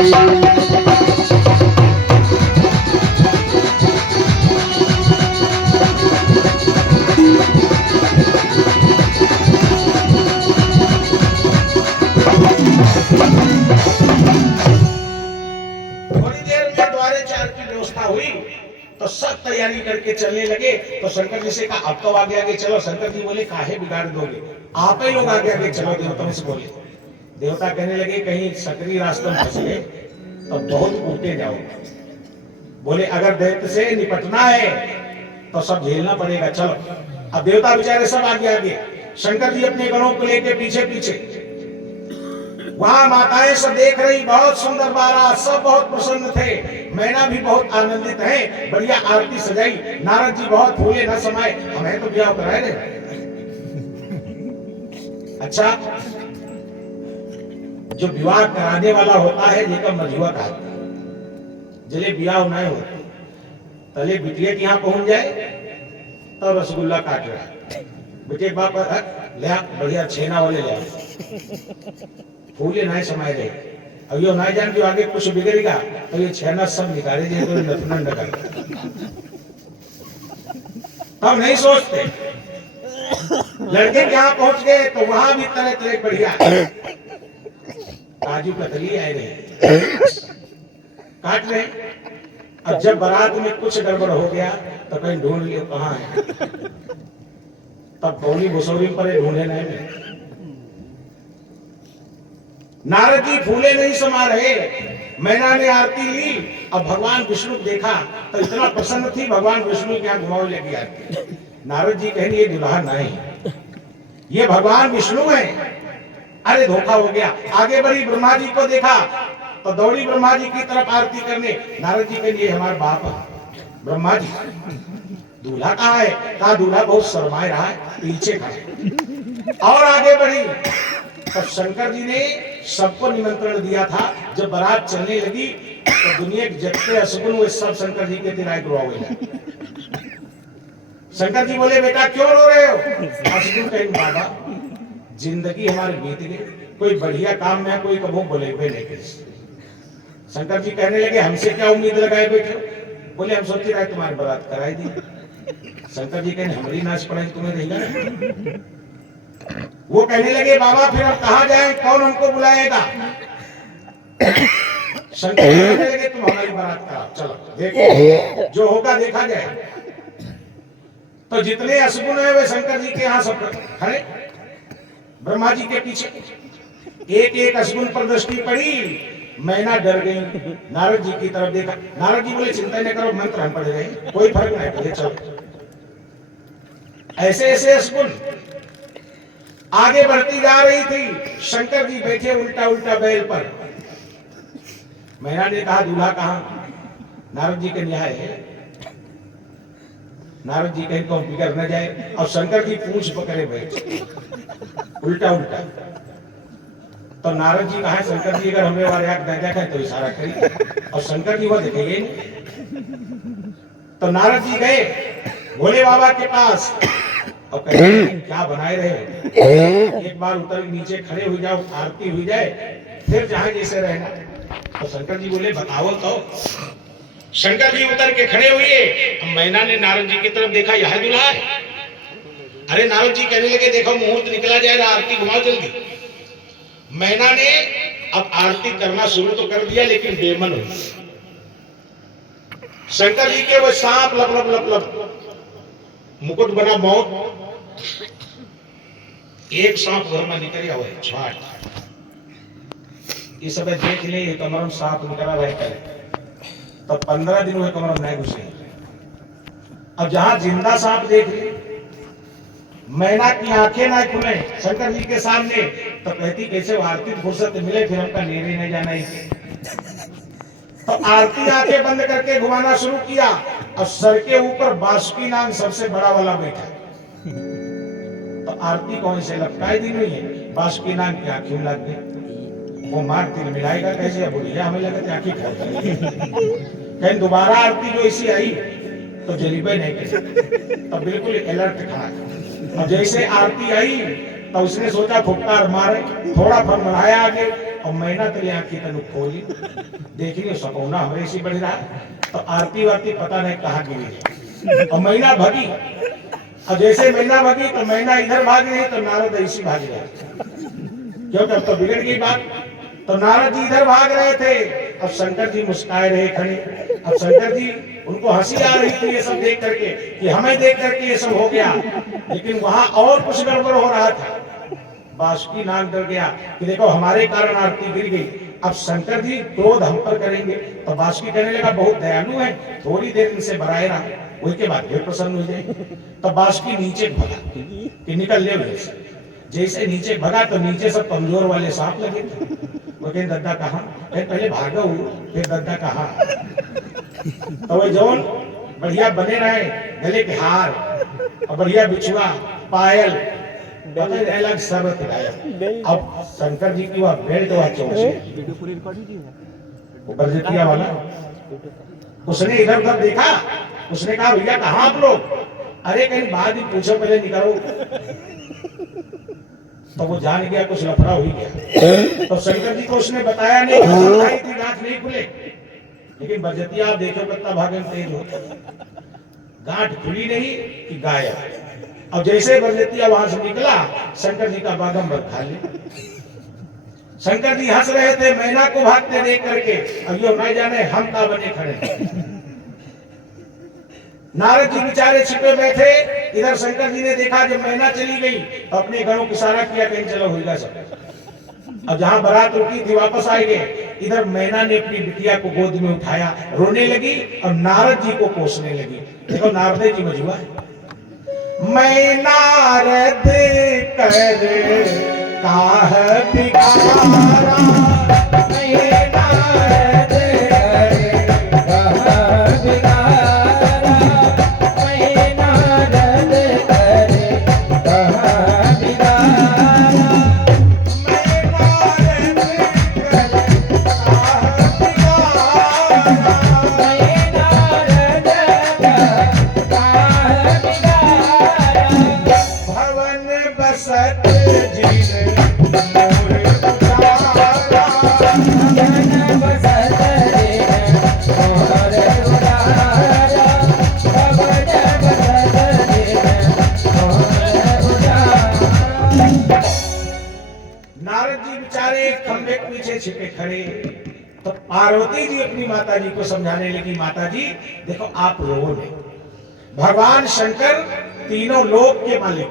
हुई तो सब तैयारी करके चलने लगे। तो शंकर जी से कहा अब तो आगे आगे चलो। शंकर जी बोले काहे बिगाड़ दोगे, आप ही लोग आगे आगे चलो। देवताओं से बोले, देवता कहने लगे कहीं सकरी रास्ते में फंस गए तो बहुत उल्टे जाओ। बोले अगर दैत्य से निपटना है तो सब झेलना पड़ेगा, चलो। अब देवता बेचारे सब आगे आगे, शंकर जी अपने गणों को लेके पीछे पीछे। वहां माताएं सब देख रही, बहुत सुंदर बारात, सब बहुत प्रसन्न थे। मैना भी बहुत आनंदित है, बढ़िया आरती सजाई। नारद जी बहुत फूले न समाये, हमें तो ब्याह कराए रे। अच्छा, जो विवाह कराने वाला होता है जेका मजुआ का जले ब्याह नहीं होता, तले बिटिया के यहाँ पहुंच जाए तो रसगुल्ला काट रहा है। बेटे बाप ले बढ़िया छेना वाले ले, फूले नहीं समाये रहे। अब यो नहीं जान जो आगे कुछ बिगड़ेगा तो ये छेना सब निकाले जाए तो नथुनंद कर। हम नहीं सोचते। लड़के के यहाँ पहुंच गए तो वहां भी तरह तरह बढ़िया काजू कतली आए रहे, काट रहे। अब जब बारात में कुछ गड़बड़ हो गया तो कहीं ढूंढ लियो कहाँ है, तब कौनी भुसौरी पर ढूंढे नहीं। नारद जी फूले नहीं समा रहे, मैना ने आरती ली। अब भगवान विष्णु देखा तो इतना प्रसन्न थी, भगवान विष्णु के यहाँ घुमाने लगी आरती। नारद जी कहेंगे ये दुल्हा नहीं, ये भगवान विष्णु है। अरे धोखा हो गया। आगे बढ़ी, ब्रह्मा जी को देखा तो दौड़ी ब्रह्मा जी की तरफ आरती करने। नारद जी कहेंगे हमारे बाप है। ब्रह्मा जी दूल्हा कहाँ है? कहा दूल्हा बहुत शर्माए रहा है, पीछे खड़ा। और आगे बढ़ी तो शंकर जी ने सबको निमंत्रण दिया था। जब बारात चलने लगी तो दुनिया के जितने असगुन हुए सब शंकर जी के तिराए गुरुआ। शंकर जी बोले बेटा क्यों रो रहे हो? असगुन कहेंगे बाबा जिंदगी हमारी बीत गई, कोई बढ़िया काम में कोई कबू बोले नहीं। शंकर जी कहने लगे हमसे क्या उम्मीद लगाए बैठे? बोले हम सोच रहे तुम्हारी बारात कराई दी। शंकर जी कहने हमारी नाच पड़ाई तुम्हें देगा। वो कहने लगे बाबा फिर हम कहाँ जाए, कौन हमको बुलाएगा? शंकर जी कहने लगे तुम हमारी बारात कराओ, चलो देखो जो होगा देखा जाए। तो जितने असगुन है वे शंकर जी के यहाँ सब खड़े, ब्रह्मा जी के पीछे। एक एक असगुन पर दृष्टि पड़ी, मैना डर गई, नारद जी की तरफ देखा। नारद जी बोले चिंता न करो, मंत्र हम पढ़ रहे, कोई फर्क नहीं पड़े, चलो। ऐसे ऐसे असगुन। आगे बढ़ती जा रही थी। शंकर जी बैठे उल्टा उल्टा बैल पर। मैना ने कहा दूल्हा कहाँ? नारद जी के न्याय है। नारद जी कहीं कौन बिगड़ न जाए, और शंकर जी पूंछ पकड़े बैठे उल्टा उल्टा। तो नारद जी कहा शंकर जी अगर हमें वाले आग दर्जा है तो इशारा करिए, और शंकर जी वो दिखेंगे नहीं। तो नारद जी गए भोले बाबा के पास और कहे क्या बनाए रहे, एक बार उतर नीचे खड़े हो जाओ, आरती हुई जाए, फिर जहां जैसे रहना। तो शंकर जी बोले बताओ तो। शंकर जी उतर के खड़े हुए। मैना ने नारद जी की तरफ देखा, यह दूल्हा है। अरे नारद जी कहने लगे देखो मुहूर्त निकला जाएगा, आरती घुमाओ जल्दी। मैना ने अब आरती करना शुरू तो कर दिया, लेकिन बेमन हुई। शंकर जी के वो सांप लप लप लप लप मुकुट बना मौत, एक सांप घर में निकल हुआ है छाट। ये सब देख ले कमर में सांप निकला रहता है, तो 15 दिन हुए कमर में नहीं घुसे। अब जहां जिंदा सांप देख ली, मैना की आंखें ना खुले शंकर जी के सामने, तो कहती कैसे आरती फुर्सत मिले, फिर हमका लेने नहीं जाना इसे। तो आरती आंखें बंद करके घुमाना शुरू किया, और सर के ऊपर बासुकी नाग सबसे बड़ा वाला बैठा। तो आरती कौन से लपकाई दी नहीं है, बासुकी नाग की आंखें लग गई। वो मार तिल मिलाएगा कैसे, बोलिए हमें लगा आंखें खोल कहीं दोबारा आरती जो ऐसी आई तो जलीबे नहीं करे, तो बिल्कुल अलर्ट था। और जैसे आरती आई तो उसने सोचा फुटकार मारे, थोड़ा फरमाया आगे, और मैना तेरी आंखी तनु खोली, देखिए सकोना हमें ऐसी बढ़ रहा। तो आरती वारती पता नहीं कहाँ गिरी, और मैना भगी। और जैसे मैना भगी तो मैना इधर भाग रही, तो नारद ऐसी भाग गया, क्योंकि अब तो बिगड़ गई बात। तो नारद जी इधर भाग रहे थे, अब शंकर जी मुस्काए रहे खड़े। अब शंकर जी उनको हंसी आ रही थी ये सब देख करके, कि हमें देख करके ये सब हो गया, लेकिन वहां और कुछ गड़बड़ हो रहा था। बासुकी नाग डर गया कि देखो हमारे कारण आरती गिर गई, अब शंकर जी क्रोध हम पर करेंगे। तो बासुकी कहने लगा बहुत दयालु है, थोड़ी देर इनसे बराए रहा, उसके बाद फिर प्रसन्न हो जाए। तो बासुकी नीचे भगा कि निकल ले वैसे। जैसे नीचे भगा तो नीचे सब कमजोर वाले सांप लगे थे। वो कहें दद्दा कहाँ, पहले भागो फिर दद्दा कहाँ। तो वो जौन बढ़िया बने रहे, गले के हार और बढ़िया बिछुआ पायल अलग सब गायब। अब शंकर जी की वह बेल्ट हुआ बरजतिया वाला, उसने इधर उधर देखा, उसने कहा भैया कहाँ आप लोग? अरे कहीं बाद ही पूछो, पहले निकालो। तो वो जान गया कुछ लफड़ा हुई गया। तो शंकर जी को उसने बताया नहीं, थी गांठ नहीं खुले, लेकिन बरजतिया आप देखो कितना भागन तेज होता, गांठ खुली नहीं कि गायब। और जैसे बरजतिया वहां से निकला, शंकर जी का बागंबर खा लिया। शंकर जी हंस रहे थे मैना को भागते देख करके, अब यो न जाने हम का बने खड़े। नारद जी बेचारे छिपे बैठे। इधर शंकर जी ने देखा जब मैना चली गई तो अपने घरों की इशारा किया कहीं चलो होगा सब। अब जहां बारात रुकी थी वापस आए गए। इधर मैना ने अपनी बिटिया को गोद में उठाया, रोने लगी और नारद जी को कोसने लगी। देखो नारद जी मजुआ है। मैं नारद कर काह बिगारा, मैं नारद कर काह बिगारा, मैं नारद कर काह बिगारा, मैं नारद कर काह बिगारा, मैं नारद कर काह बिगारा, भवन बसत जिन मोर उतारा, भवन बसत जिन मोर उतारा, भवन बसत जिन मोर उतारा। नारद जी बेचारे खंभे के पीछे छिपे खड़े। तो पार्वती जी अपनी माता जी को समझाने लगी, माता जी देखो आप रो नहीं, भगवान शंकर तीनों लोक के मालिक,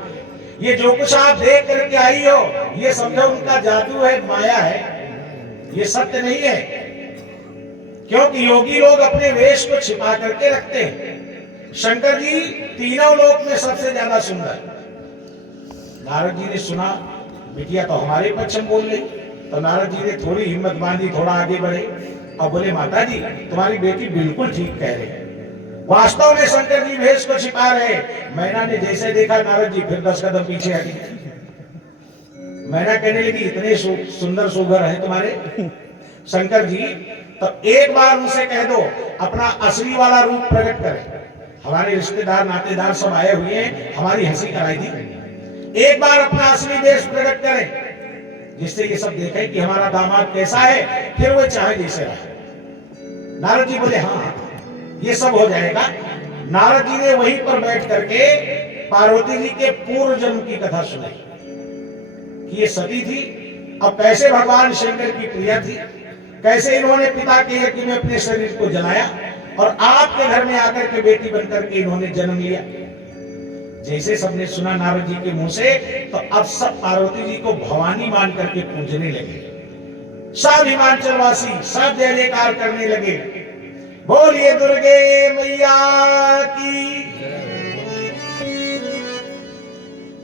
ये जो कुछ आप देख करके आई हो ये समझो उनका जादू है, माया है, ये सत्य नहीं है। क्योंकि योगी लोग अपने वेश को छिपा करके रखते हैं। शंकर जी तीनों लोक में सबसे ज्यादा सुंदर। नारद जी ने सुना बिटिया तो हमारे पक्ष में बोल रही। तो नारद जी ने थोड़ी हिम्मत बांधी, थोड़ा आगे बढ़े और बोले माता जी तुम्हारी बेटी बिल्कुल ठीक कह रही है। वास्तव में शंकर जी भेष को छिपा रहे। मैना ने जैसे देखा नारद जी फिर 10 कदम पीछे हटी। मैना कहने लगी इतने सुंदर सुघर है तुम्हारे शंकर जी, तो एक बार उनसे कह दो अपना असली वाला रूप प्रकट करें। हमारे रिश्तेदार नातेदार सब आए हुए हैं, हमारी हंसी कराई थी। एक बार अपना असली वेश प्रकट करें जिससे ये सब देखें कि हमारा दामाद कैसा है, फिर वो चाहे जैसे रहे। नारद जी बोले हाँ ये सब हो जाएगा। नारद जी ने वहीं पर बैठ करके पार्वती जी के पूर्व जन्म की कथा सुनाई कि ये सती थी, अब कैसे भगवान शंकर की प्रिया थी, कैसे इन्होंने पिता के यज्ञ में अपने शरीर को जलाया और आपके घर में आकर के बेटी बनकर के इन्होंने जन्म लिया। जैसे सबने सुना नारद जी के मुंह से, तो अब सब पार्वती जी को भवानी मान करके पूजने लगे। सब हिमाचल वासी सब जय जयकार करने लगे, बोलिए दुर्गे मैया की।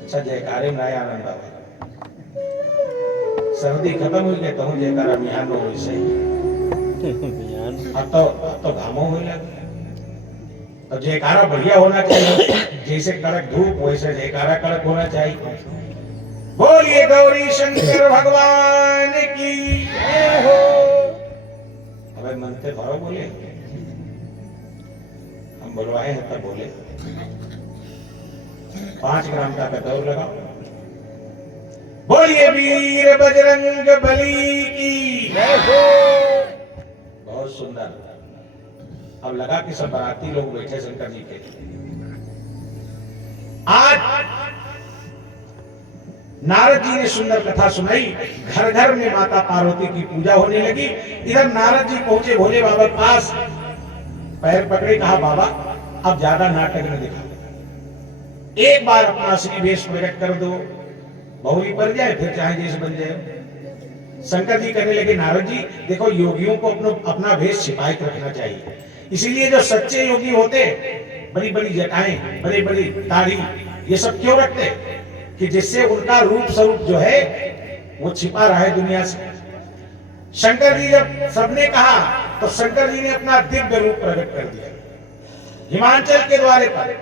अच्छा जयकारे में आया आनंद बाबा। सर्दी खत्म हुई कहता हूँ जयकारा मियान हो वैसे अब तो घामो हो लगे। तो जयकारा बढ़िया होना चाहिए, जैसे कड़क धूप वैसे जयकारा कड़क होना चाहिए। बोलिए गौरी शंकर भगवान की जय हो। अबे मनते भरो बोले, हम बुलवाए हैं तब बोले। 5 ग्राम का कटोर लगाओ। बोलिए वीर बजरंग बली की जय हो। बहुत सुंदर। अब लगा कि सब बाराती लोग बैठे शंकर जी के। आज नारद जी ने सुंदर कथा सुनाई, घर घर में माता पार्वती की पूजा होने लगी। इधर नारद जी पहुंचे भोले बाबा के पास, पैर पकड़े, कहा बाबा अब ज्यादा नाटक न दिखा, एक बार अपना असली वेश प्रकट कर दो, बहुरी पड़ जाए फिर चाहे जैसे बन जाए। शंकर जी कहने लगे नारद जी देखो योगियों को अपना भेष छिपाए के रखना चाहिए, इसीलिए जो सच्चे योगी होते बड़ी बड़ी जटाएं, बड़ी बड़ी दाढ़ी, ये सब क्यों रखते कि जिससे उनका रूप स्वरूप जो है वो छिपा रहा है दुनिया से। शंकर जी जब सबने कहा तो शंकर जी ने अपना दिव्य रूप प्रकट कर दिया हिमाचल के द्वारे पर।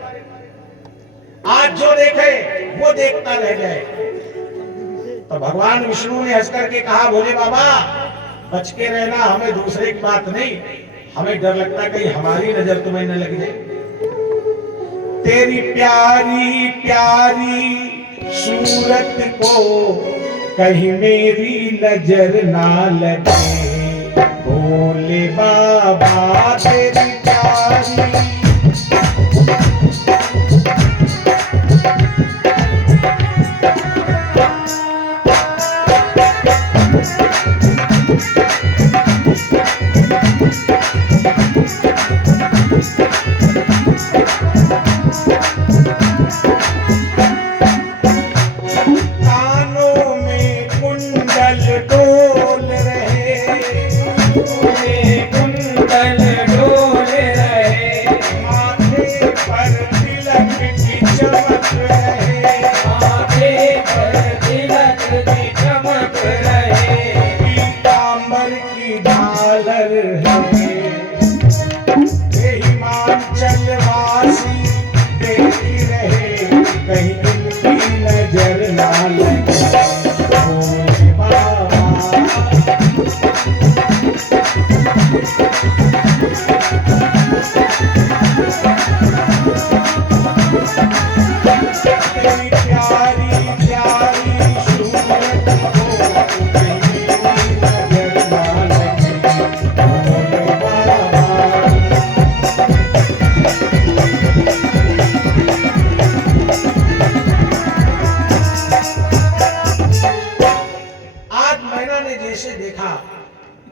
आज जो देखे वो देखता रह जाए। तो भगवान विष्णु ने हंस करके कहा भोले बाबा बच के रहना, हमें दूसरे की बात नहीं, हमें डर लगता कहीं हमारी नजर तुम्हें न लग जाए। तेरी प्यारी प्यारी सूरत को कहीं मेरी नजर ना लगे, भोले बाबा तेरी प्यारी।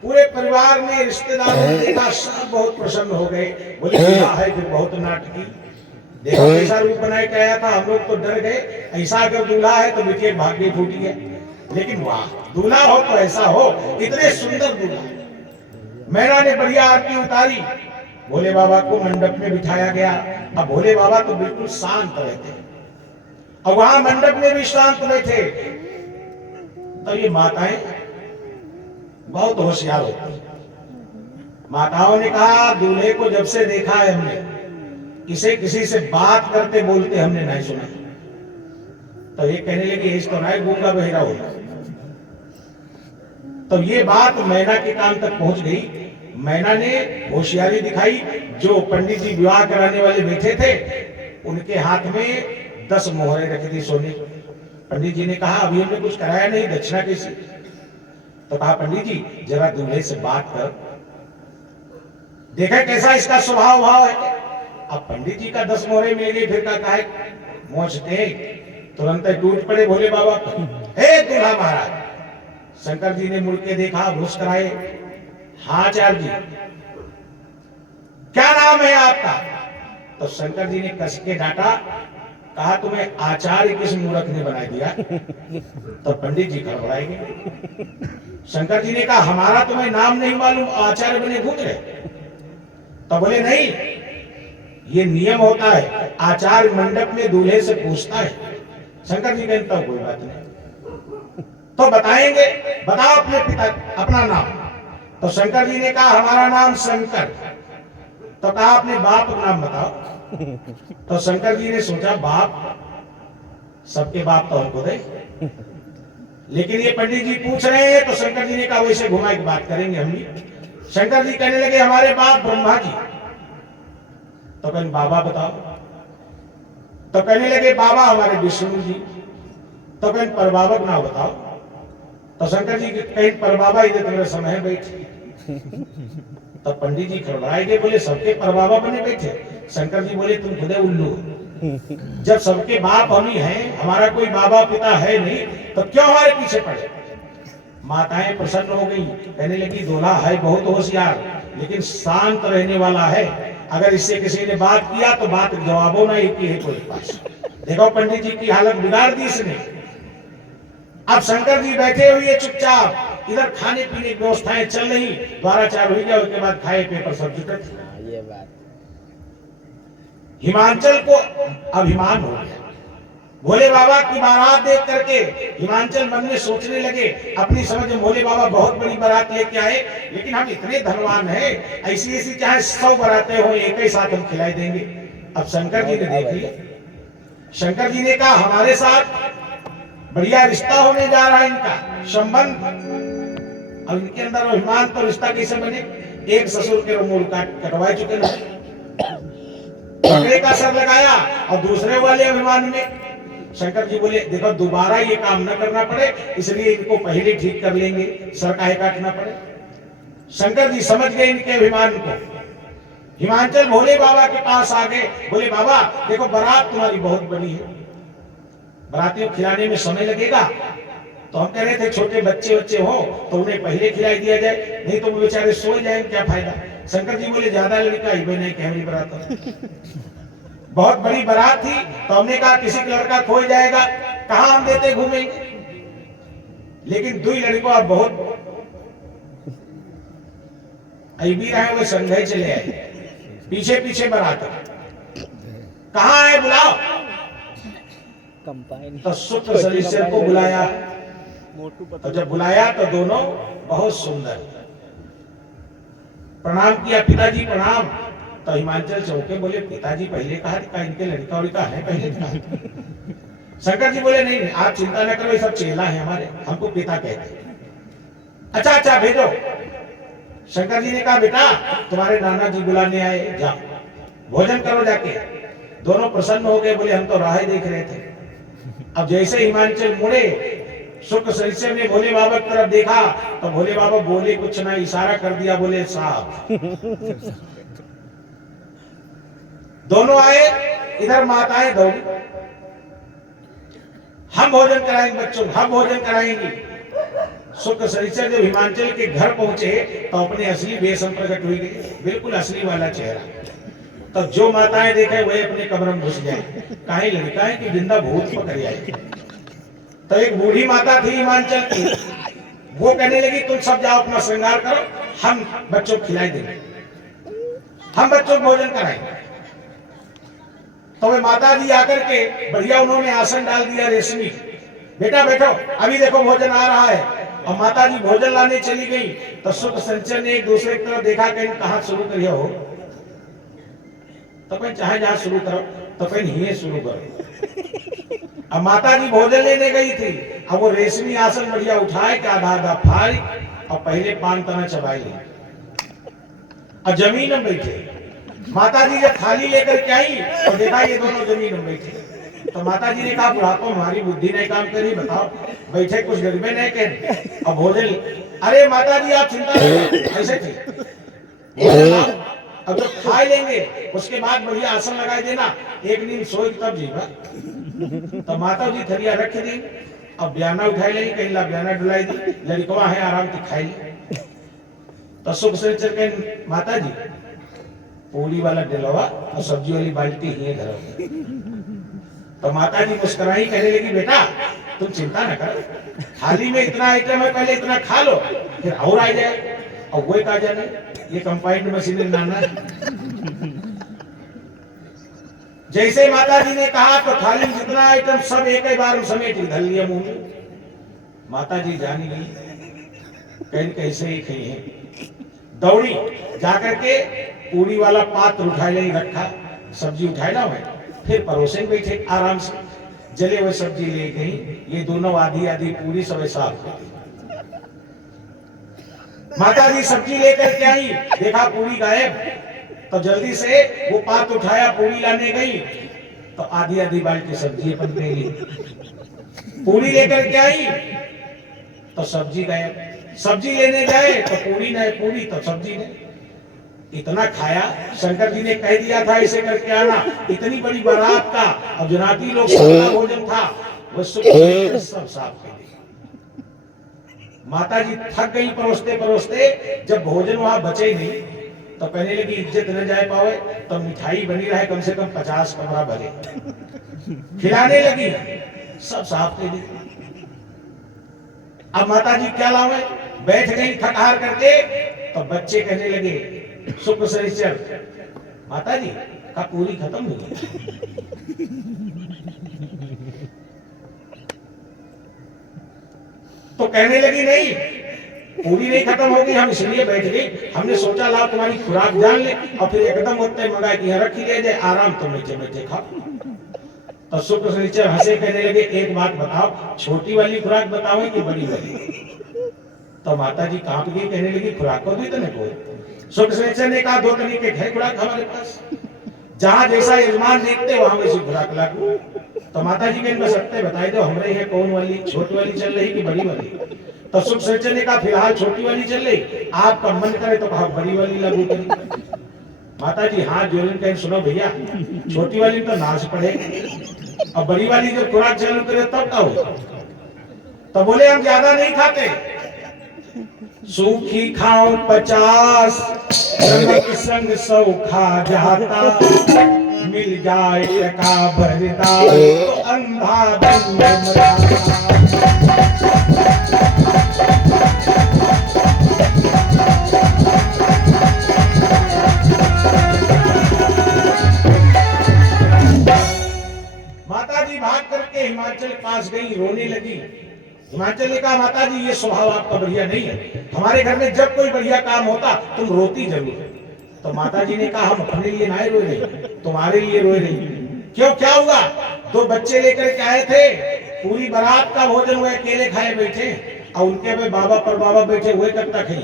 पूरे परिवार में रिश्तेदारों ने देखा, सब बहुत प्रसन्न हो गए। बोले क्या है फिर बहुत नाटकी, देखो कैसा रूप बनाए के आया था, हम लोग तो डर गए, ऐसा अगर दूल्हा है तो बेटे भाग्य फूटी है। लेकिन वाह दूल्हा हो तो ऐसा हो, इतने सुंदर दूल्हा। मैना ने बढ़िया आरती उतारी, भोले बाबा को मंडप में बिठाया गया। अब भोले बाबा तो बिल्कुल शांत रहते, और वहां मंडप में भी शांत बैठे। तो ये माताएं बहुत होशियार होती हैं। माताओं ने कहा दूल्हे को जब से देखा है हमने, इसे किसी से बात करते बोलते हमने नहीं सुना। तो ये कहने लगी इसको नहीं गूंगा बहिरा होगा। तो ये बात मैना के कान तक पहुंच गई। मैना ने होशियारी दिखाई। जो पंडित जी विवाह कराने वाले बैठे थे उनके हाथ में 10 मोहरें रख दी सोने। पंडित जी ने कहा अभी हमने कुछ कराया नहीं, दक्षिणा कैसी? तो कहा पंडित जी जरा दूल्हे से बात कर, देखा कैसा इसका स्वभाव भाव है। अब पंडित जी का 10 मोहरे मिल गई, फिर का है मोचते तुरंत टूट पड़े भोले बाबा। हे दूल्हा महाराज! शंकर जी ने मुड़ के देखा, मुस्कुराए, हाँ आचार्य जी क्या नाम है आपका? तो शंकर जी ने कस के डांटा, कहा तुम्हें आचार्य किस मूर्ख ने बना दिया? तो पंडित जी घबराएंगे। शंकर जी ने कहा हमारा तुम्हें नाम नहीं मालूम, आचार्य बने घूम रहे? तो बोले नहीं, ये नियम होता है, आचार्य मंडप में दूल्हे से पूछता है। शंकर जी कहते कोई बात नहीं, तो बताएंगे, बताओ अपने पिता अपना नाम। तो शंकर जी ने कहा हमारा नाम शंकर। तो कहा अपने बाप का नाम बताओ। तो शंकर जी ने सोचा बाप, सबके बाप तो हमको दे, लेकिन ये पंडित जी पूछ रहे हैं। तो शंकर जी ने कहा वैसे घुमा के बात करेंगे हम भी। शंकर जी कहने लगे हमारे बाप ब्रह्मा जी। तो कहने बाबा बताओ। तो कहने लगे बाबा हमारे विष्णु जी। तो कहने पर बाबा का नाम बताओ। तो शंकर जी कहीं पर बाबा इधर तुम्हारे समय बैठे। तो पंडित जी खड़बड़ाए गए, बोले सबके पर बाबा बने बैठे? शंकर जी बोले तुम खुदे उल्लू, जब सबके बाप हम ही हैं, हमारा कोई बाबा पिता है नहीं, तो क्यों हमारे पीछे पड़े? माताएं प्रसन्न हो गई, कहने लगी दूल्हा है बहुत होशियार, लेकिन शांत रहने वाला है। अगर इससे किसी ने बात किया तो बात जवाबों नहीं की है कोई पास। देखो पंडित जी की हालत बिगाड़ दी इसने। अब शंकर जी बैठे हुए चुपचाप, इधर खाने पीने की व्यवस्थाएं चल रही, द्वाराचार हो गया, उसके बाद खाए पेपर सब जुटे। ये बात हिमांचल को अभिमान हो गया। भोले बाबा की बारात देख करके हिमांचल मन में सोचने लगे, अपनी समझ में भोले बाबा बहुत बड़ी बारात लेके आए, लेकिन हम इतने धनवान हैं, ऐसी ऐसी चाहे 100 बारातें हो एक ही साथ हम खिलाई देंगे। अब शंकर जी ने देख लिया। शंकर जी ने कहा हमारे साथ बढ़िया रिश्ता होने जा रहा है इनका संबंध। अब इनके अंदर अभिमान, तो रिश्ता कैसे बने? एक ससुर के मूल कटवाए चुके ना, बकरे का सर लगाया और दूसरे वाले अभिमान में। शंकर जी बोले देखो दोबारा ये काम न करना पड़े, इसलिए इनको पहले ठीक कर लेंगे, सर काहे काटना पड़े। शंकर जी समझ गए इनके अभिमान को। हिमांचल भोले बाबा के पास आ गए, बोले बाबा देखो बारात तुम्हारी बहुत बड़ी है, बारातियों को खिलाने में समय लगेगा। तो हम कह रहे थे छोटे बच्चे हो तो उन्हें पहले खिलाई दिया जाए, नहीं तो वो बेचारे सो जाएंगे, क्या फायदा। शंकर जी बोले ज्यादा लड़का ही नहीं कह मेरी बारात बहुत बड़ी बारात थी, तो हमने कहा किसी का लड़का खो जाएगा, कहां हम देते घूमेंगे। लेकिन 2 लड़कों आप बहुत अभी रहे, वो संघे चले आए, पीछे पीछे बारात कहां है बुलाओ। तो शुक्र सलीसर को बुलाया, और जब बुलाया तो दोनों बहुत सुंदर प्रणाम किया, पिताजी प्रणाम। तो हिमांचल चौके बोले पिताजी पहले कहा था इनके लड़का उड़का है पहले कहा। शंकर जी बोले नहीं आप चिंता न करो, ये सब चेला है हमारे, हमको पिता कहते हैं। अच्छा भेजो। शंकर जी ने कहा बेटा तुम्हारे नाना जी बुलाने आए, जाओ भोजन करो जाके। दोनों प्रसन्न हो गए, बोले हम तो राह देख रहे थे। अब जैसे हिमांचल मुड़े, शुक्र सरीसर ने भोले बाबा की तरफ देखा, तो भोले बाबा बोले कुछ ना, इशारा कर दिया, बोले साहब। दोनों आए, इधर माताएं दौड़ी, हम भोजन कराएंगे बच्चों, हम भोजन कराएंगे। शुक्र सरीसर जब हिमांचल के घर पहुंचे तो अपने असली वेश में प्रकट हुई गई, बिल्कुल असली वाला चेहरा। तो जो माताएं देखे वही अपने कब्र में घुस जाए, काहे लड़का है कि जिंदा भूत पकड़ आए। तो एक बूढ़ी माता थी हिमांचल की, वो कहने लगी तुम सब जाओ अपना श्रृंगार करो, हम बच्चों को खिलाई देंगे, हम बच्चों को भोजन कराएंगे। तो वे माता जी आकर के बढ़िया उन्होंने आसन डाल दिया रेशमी, बेटा बैठो, अभी देखो भोजन आ रहा है। और माता जी भोजन लाने चली गई तो सुख शनिचर ने एक दूसरे की तरफ देखा, कहीं कहाँ शुरू करिए हो, तो कहीं चाहे जहां शुरू करो, तो कहीं ये शुरू करो। अब माता जी भोजन लेने गई थी, अब वो रेशमी आसन बढ़िया उठाए के आधा आधा फाड़ और पहले 5 तना चबाई ली और जमीन में बैठे। माता जी जब थाली लेकर के आई तो देखा ये दोनों जमीन में बैठे। तो माता जी ने कहा बुढ़ापा हमारी बुद्धि नहीं काम करी, बताओ बैठे कुछ गरीबे नहीं के और भोजन। अरे माता जी आप चिंता नहीं, ऐसे थे अब जब खा लेंगे उसके बाद बढ़िया आसन लगा देना, एक दिन सोई तब जीवा। तो माता जी थरिया रख दी, अब बयाना उठाई ली, कहीं ला बयाना डुलाई दी, लड़कवा है आराम से खाई ली। तो सुख से चल के माता जी पूरी वाला डलवा और सब्जी वाली बाल्टी ही धरो। तो माता जी मुस्कुराई, कहने लगी बेटा तुम चिंता न कर, थाली में इतना आइटम है, पहले इतना खा लो फिर और आ जाए। और वो कहा जाने ये कंपाइंड मशीन लाना है। जैसे माता जी ने कहा तो थाली में जितना आइटम सब एक ही बार समेट धर लिया मुंह में। माता जी जानी गई, कहीं कैसे ही खाई है। दौड़ी जाकर के पूरी वाला पात्र उठाए ले रखा, सब्जी उठाए ना मैं, फिर परोसे बैठे आराम से, जले हुए सब्जी ले गई। ये दोनों आधी आधी पूरी सब साफ कर दी। माता जी सब्जी लेकर के आई, देखा पूरी गायब, तो जल्दी से वो पात्र उठाया, पूरी लाने गई तो आधी आधी बाल्टी सब्जी अपन ले ली। पूरी लेकर के आई तो सब्जी गायब, सब्जी लेने गए तो पूरी नहीं, पूरी तो सब्जी नहीं। इतना खाया, शंकर जी ने कह दिया था इसे करके आना, इतनी बड़ी बारात का और जनाती लोग भोजन था, वो सब साफ कर दिया। माता जी थक गई परोसते परोसते, जब भोजन वहां बचे नहीं तो कहने लगी इज्जत न जाए पावे तो मिठाई बनी रहे कम से कम 50 कमरा भरे। खिलाने लगी, सब साफ कर दी। अब माता जी क्या लावे, बैठ गई थकहार करके, तो बच्चे कहने लगे सुख शनिचर माता जी का पूरी खत्म हो गई। तो कहने लगी नहीं पूरी नहीं खत्म होगी, हम इसलिए बैठ गई, हमने सोचा ला तुम्हारी खुराक जान ले और फिर एकदम उतने मंगा कि यहाँ रखी ले जाए, आराम तो बैठे बैठे खाओ। तो सुख शनिचर हंसे, कहने लगे एक बात बताओ, छोटी वाली खुराक बताओ कि बड़ी वाली। तो माता जी कांप गई, कहने लगी खुराक को भी तो नहीं कोई। सुख शनिचर ने कहा 2 तरीके है खुराक हमारे पास, जहां जैसा यजमान देखते वहां वैसी खुराक लागू। तो माता जी कहने सकते बताए दो हमारे यहाँ कौन वाली, छोटी वाली चल रही कि बड़ी वाली। तो सुख शनिचर ने कहा फिलहाल छोटी वाली चल रही, आपका मन करे तो कहा बड़ी वाली लागू करी। माता जी हाथ जोड़े कहीं सुनो भैया, छोटी वाली तो नाच पड़ेगी और बड़ी वाली जो खुराक चालू करे तब का हो। तो बोले हम ज्यादा नहीं खाते, सूखी खाओ 50 नमक संग 100 खा जाता, मिल जाए टका भरता तो अंधा दंड मराता। माता जी भाग करके हिमाचल पास गई, रोने लगी। हिमाचल ने कहा माता जी ये स्वभाव आपका बढ़िया नहीं है, हमारे घर में जब कोई बढ़िया काम होता तुम रोती जरूर। तो माता जी ने कहा हम अपने लिए नहीं रोए रही, तुम्हारे लिए रोए रही। क्यों, क्या हुआ? 2 बच्चे लेकर के आए थे, पूरी बारात का भोजन हुए अकेले खाए बैठे और उनके में बाबा पर बाबा बैठे हुए कब तक है।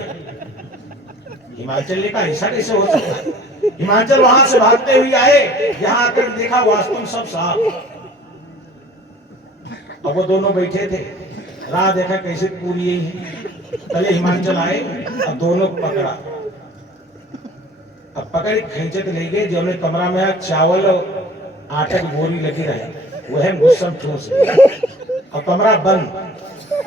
हिमाचल ने कहा ऐसा कैसे हो सकता। हिमाचल वहां से भागते हुए आए, यहाँ आकर देखा वास्तव सब साफ। अब वो दोनों बैठे थे, राह देखा कैसे पूरी यही है। पहले हिमाचल आए और दोनों पकड़ा, अब पकड़ खींचे तो ले गए, जो हमने कमरा में चावल और आटे की बोरी लगी रहे वह मुझसे ठूस और कमरा बंद।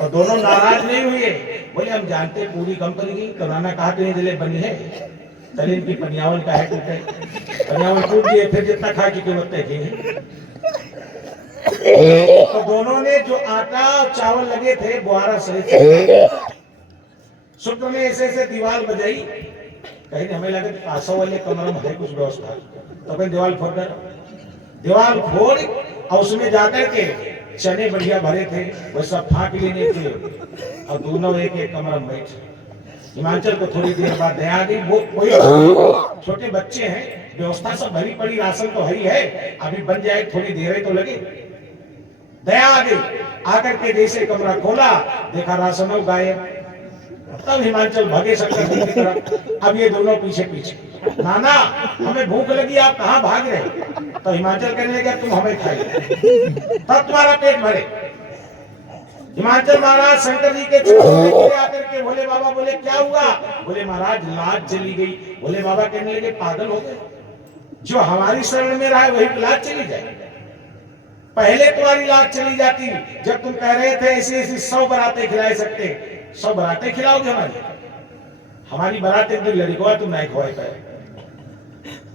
और दोनों नाराज नहीं हुए, बोले हम जानते पूरी कम करेगी, कमाना कहा तो जले बनी है, तले इनकी पनियावल का है टूटे, पनियावल टूट गई फिर जितना खा चुके उतने खी। तो दोनों ने जो आटा और चावल लगे थे बुआरा सही शुक्र ने ऐसे ऐसे दीवार बजाई, कहीं हमें लगे पासों वाले कमरे में है कुछ व्यवस्था, तो कहीं दीवार फोड़ कर, दीवार फोड़ और उसमें जाकर के चने बढ़िया भरे थे, वो सब फाँक लेने थे और दोनों एक एक कमरा में बैठे। हिमाचल को थोड़ी देर बाद दया आ गई। वो कोई छोटे बच्चे हैं, व्यवस्था सब भरी पड़ी, राशन तो है ही है, अभी बन जाए, थोड़ी देर ही तो लगे। दया आ गई, आकर के जैसे कमरा खोला, देखा राशन गायब। तब हिमाचल भगे शंकर जी की तरफ। अब ये दोनों पीछे पीछे, नाना हमें भूख लगी, आप कहाँ भाग रहे? तो हिमाचल कहने लगा तुम हमें खाइए तब तुम्हारा पेट भरे। हिमाचल महाराज शंकर जी के आकर के भोले बाबा बोले क्या हुआ? बोले महाराज लाज चली गई। भोले बाबा कहने लगे पागल हो गए, जो हमारी शरण में रहा है वही लाज चली जाए। पहले तुम्हारी लाज चली जाती जब तुम कह रहे थे ऐसी ऐसी 100 बरातें खिला सकते। 100 बरातें खिलाओगे हमारी बरात एक लड़कों तुम नहीं खोए पाए।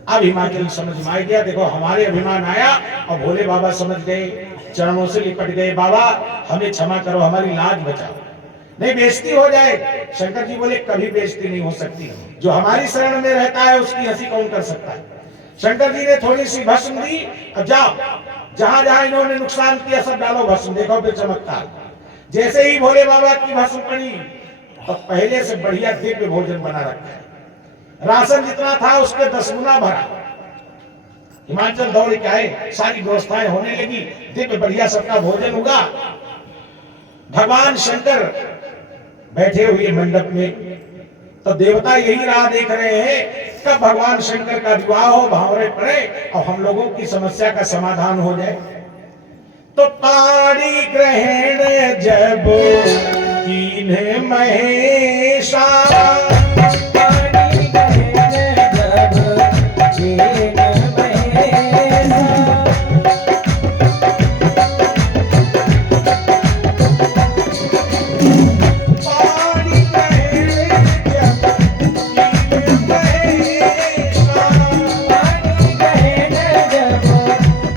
अब हिमाचल समझ में आ गया, देखो हमारे अभिमान आया और भोले बाबा समझ गए, चरणों से लिपट गए, बाबा हमें क्षमा करो, हमारी लाज बचाओ, नहीं बेइज्जती हो जाए। शंकर जी बोले कभी बेइज्जती नहीं हो सकती, जो हमारी शरण में रहता है उसकी हंसी कौन कर सकता है। शंकर जी ने थोड़ी सी भस्म दी, अब जाओ जहां जहां इन्होंने नुकसान किया सब डालो भस्म, देखो फिर चमत्कार। जैसे ही भोले बाबा की भस्म पड़ी तो पहले से बढ़िया दिव्य भोजन बना रखा है, राशन जितना था उसके 10 गुना भरा। हिमाचल दौड़ के आए, सारी व्यवस्थाएं होने लगी, दिव्य बढ़िया सबका भोजन हुआ। भगवान शंकर बैठे हुए मंडप में, तो देवता यही राह देख रहे हैं कब भगवान शंकर का विवाह हो, भावरे पड़े और हम लोगों की समस्या का समाधान हो जाए। तो पाणी ग्रहण जब कीन्हे महेशा, पाणी ग्रहण जब कीन्हे महेशा, पाणी ग्रहण जब कीन्हे महेशा, पाणी ग्रहण जब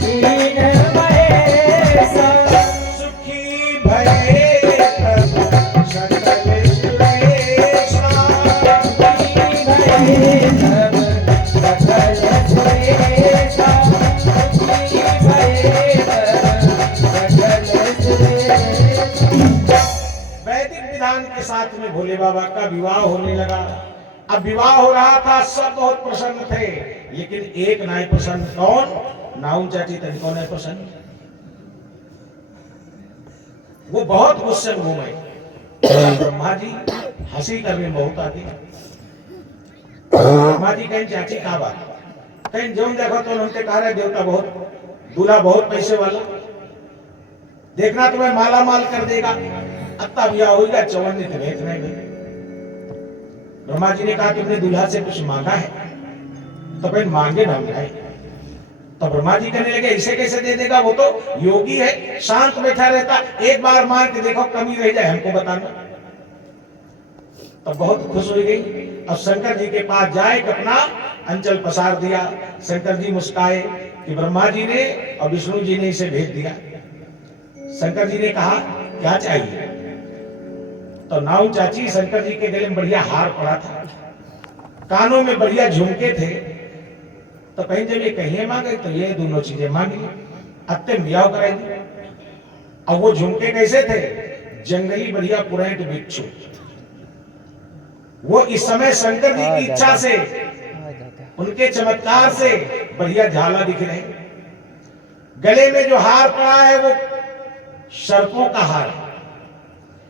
कीन्हे महेशा, सुखी भये तब सकल क्लेशा, सुखी भये तब सकल क्लेशा, सुखी भये तब सकल क्लेशा। वैदिक विधान के साथ में भोले बाबा का विवाह होने लगा। अब विवाह हो रहा था, सब बहुत प्रसन्न थे, लेकिन एक नहीं प्रसन्न। कौन? नाउन चाची तनिको नहीं प्रसन्न। वो बहुत गुस्से में घूमे। ब्रह्मा जी हंसी करने में बहुत आती। ब्रह्मा जी कहीं चाची का बात कहीं जो देखो तो उनके कहा रहे देवता बहुत दूल्हा बहुत पैसे वाला, देखना तुम्हें माला माल कर देगा, अत्ता ब्याह होगा, चौवन्नी तो भेज नहीं गई। ब्रह्मा जी ने कहा तुमने दूल्हा से कुछ मांगा है? तो फिर मांगे ना मिलाए। तो ब्रह्मा जी कहने लगे इसे कैसे दे देगा, वो तो योगी है, शांत बैठा रहता, एक बार मांग के देखो कमी रह जाए हमको बताना। तो बहुत खुश हो गई। अब शंकर जी के पास जाए अपना अंचल पसार दिया। शंकर जी मुस्काए कि ब्रह्मा जी ने और विष्णु जी ने इसे भेज दिया। शंकर जी ने कहा क्या चाहिए? तो नाउ चाची शंकर जी के गले में बढ़िया हार पड़ा था, कानों में बढ़िया झुमके थे। तो कहीं जब ये कहिए मांगे तो ये दोनों चीजें मांगी, अत्ते ब्याह कराएंगे। अब वो झुमके कैसे थे? जंगली बढ़िया पुरैंट बिच्छू। वो इस समय शंकर जी की इच्छा से, उनके चमत्कार से बढ़िया झाला दिख रहे। गले में जो हार पड़ा है वो सर्पों का हार है,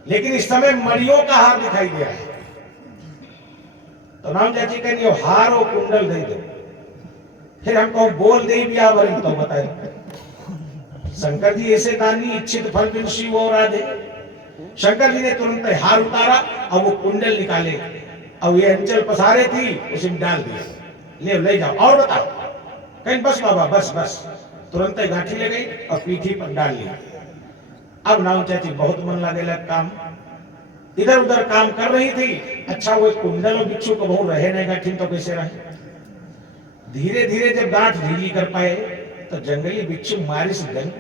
लेकिन इस समय मणियों का हार दिखाई दे रहा है। तो नाम चाची कहनी हार और कुंडल दे दो, फिर हमको बोल दे ब्याह भरी। तो बताए शंकर जी ऐसे दानी इच्छित फल बिन शिव और राधे। शंकर जी ने तुरंत हार उतारा और वो कुंडल निकाले और ये अंचल पसारे थी उसे डाल दिया, ले जाओ और बताओ। कहीं बस बाबा बस बस, तुरंत गांठी ले गई और पीठी पर डाल लिया। अब नाम चाची बहुत मन लगे लग काम, इधर उधर काम कर रही थी। अच्छा वो कुंडल और बिच्छू को बहुत रहे नहीं गांठी तो कैसे रहे। धीरे धीरे जब गांठ ढीली कर पाए तो जंगली बिच्छू मारी से गई।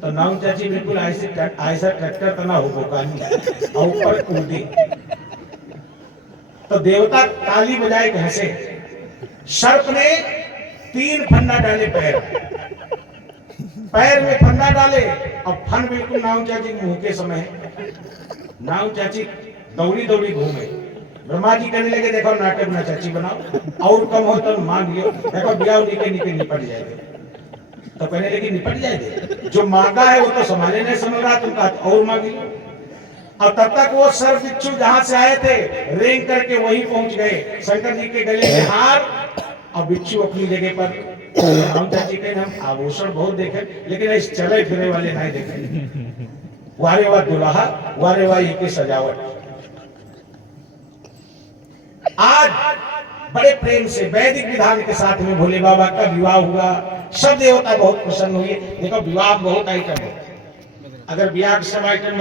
तो नाम चाची बिल्कुल ऐसा ट्रैक्टर तना हो और ऊपर कूदी। तो देवता ताली बजाए हंसे। सर्प ने 3 फंदा डाले पैर पैर में फंदा डाले और फन बिल्कुल नाव चाची के मुंह के समय है। नाव चाची दौड़ी दौड़ी घूमे। ब्रह्मा जी कहने लगे देखो नाटक ना चाची बनाओ और कम हो तो मांग लियो, देखो ब्याह निके निके निपट जाएगा। तो कहने लगी निपट जाएगा, जो मांगा है वो तो संभाले नहीं समझ रहा, तुम कहा और मांग लियो। और तब तक वो सर्प बिच्छू जहां से आए थे रेंग करके वहीं पहुंच गए। शंकर जी के गले में हार और बिच्छू अपनी जगह पर। हम चाची कहें हम आभूषण बहुत देखे लेकिन इस चले फिरे वाले नहीं देखे। वारे वाह दुल्हा, वारे वाह की सजावट। आज बड़े प्रेम से वैदिक विधान के साथ में भोले बाबा का विवाह हुआ। सब देवता बहुत प्रसन्न हुए। देखो विवाह बहुत आइटम है, अगर ब्याह के सब आइटम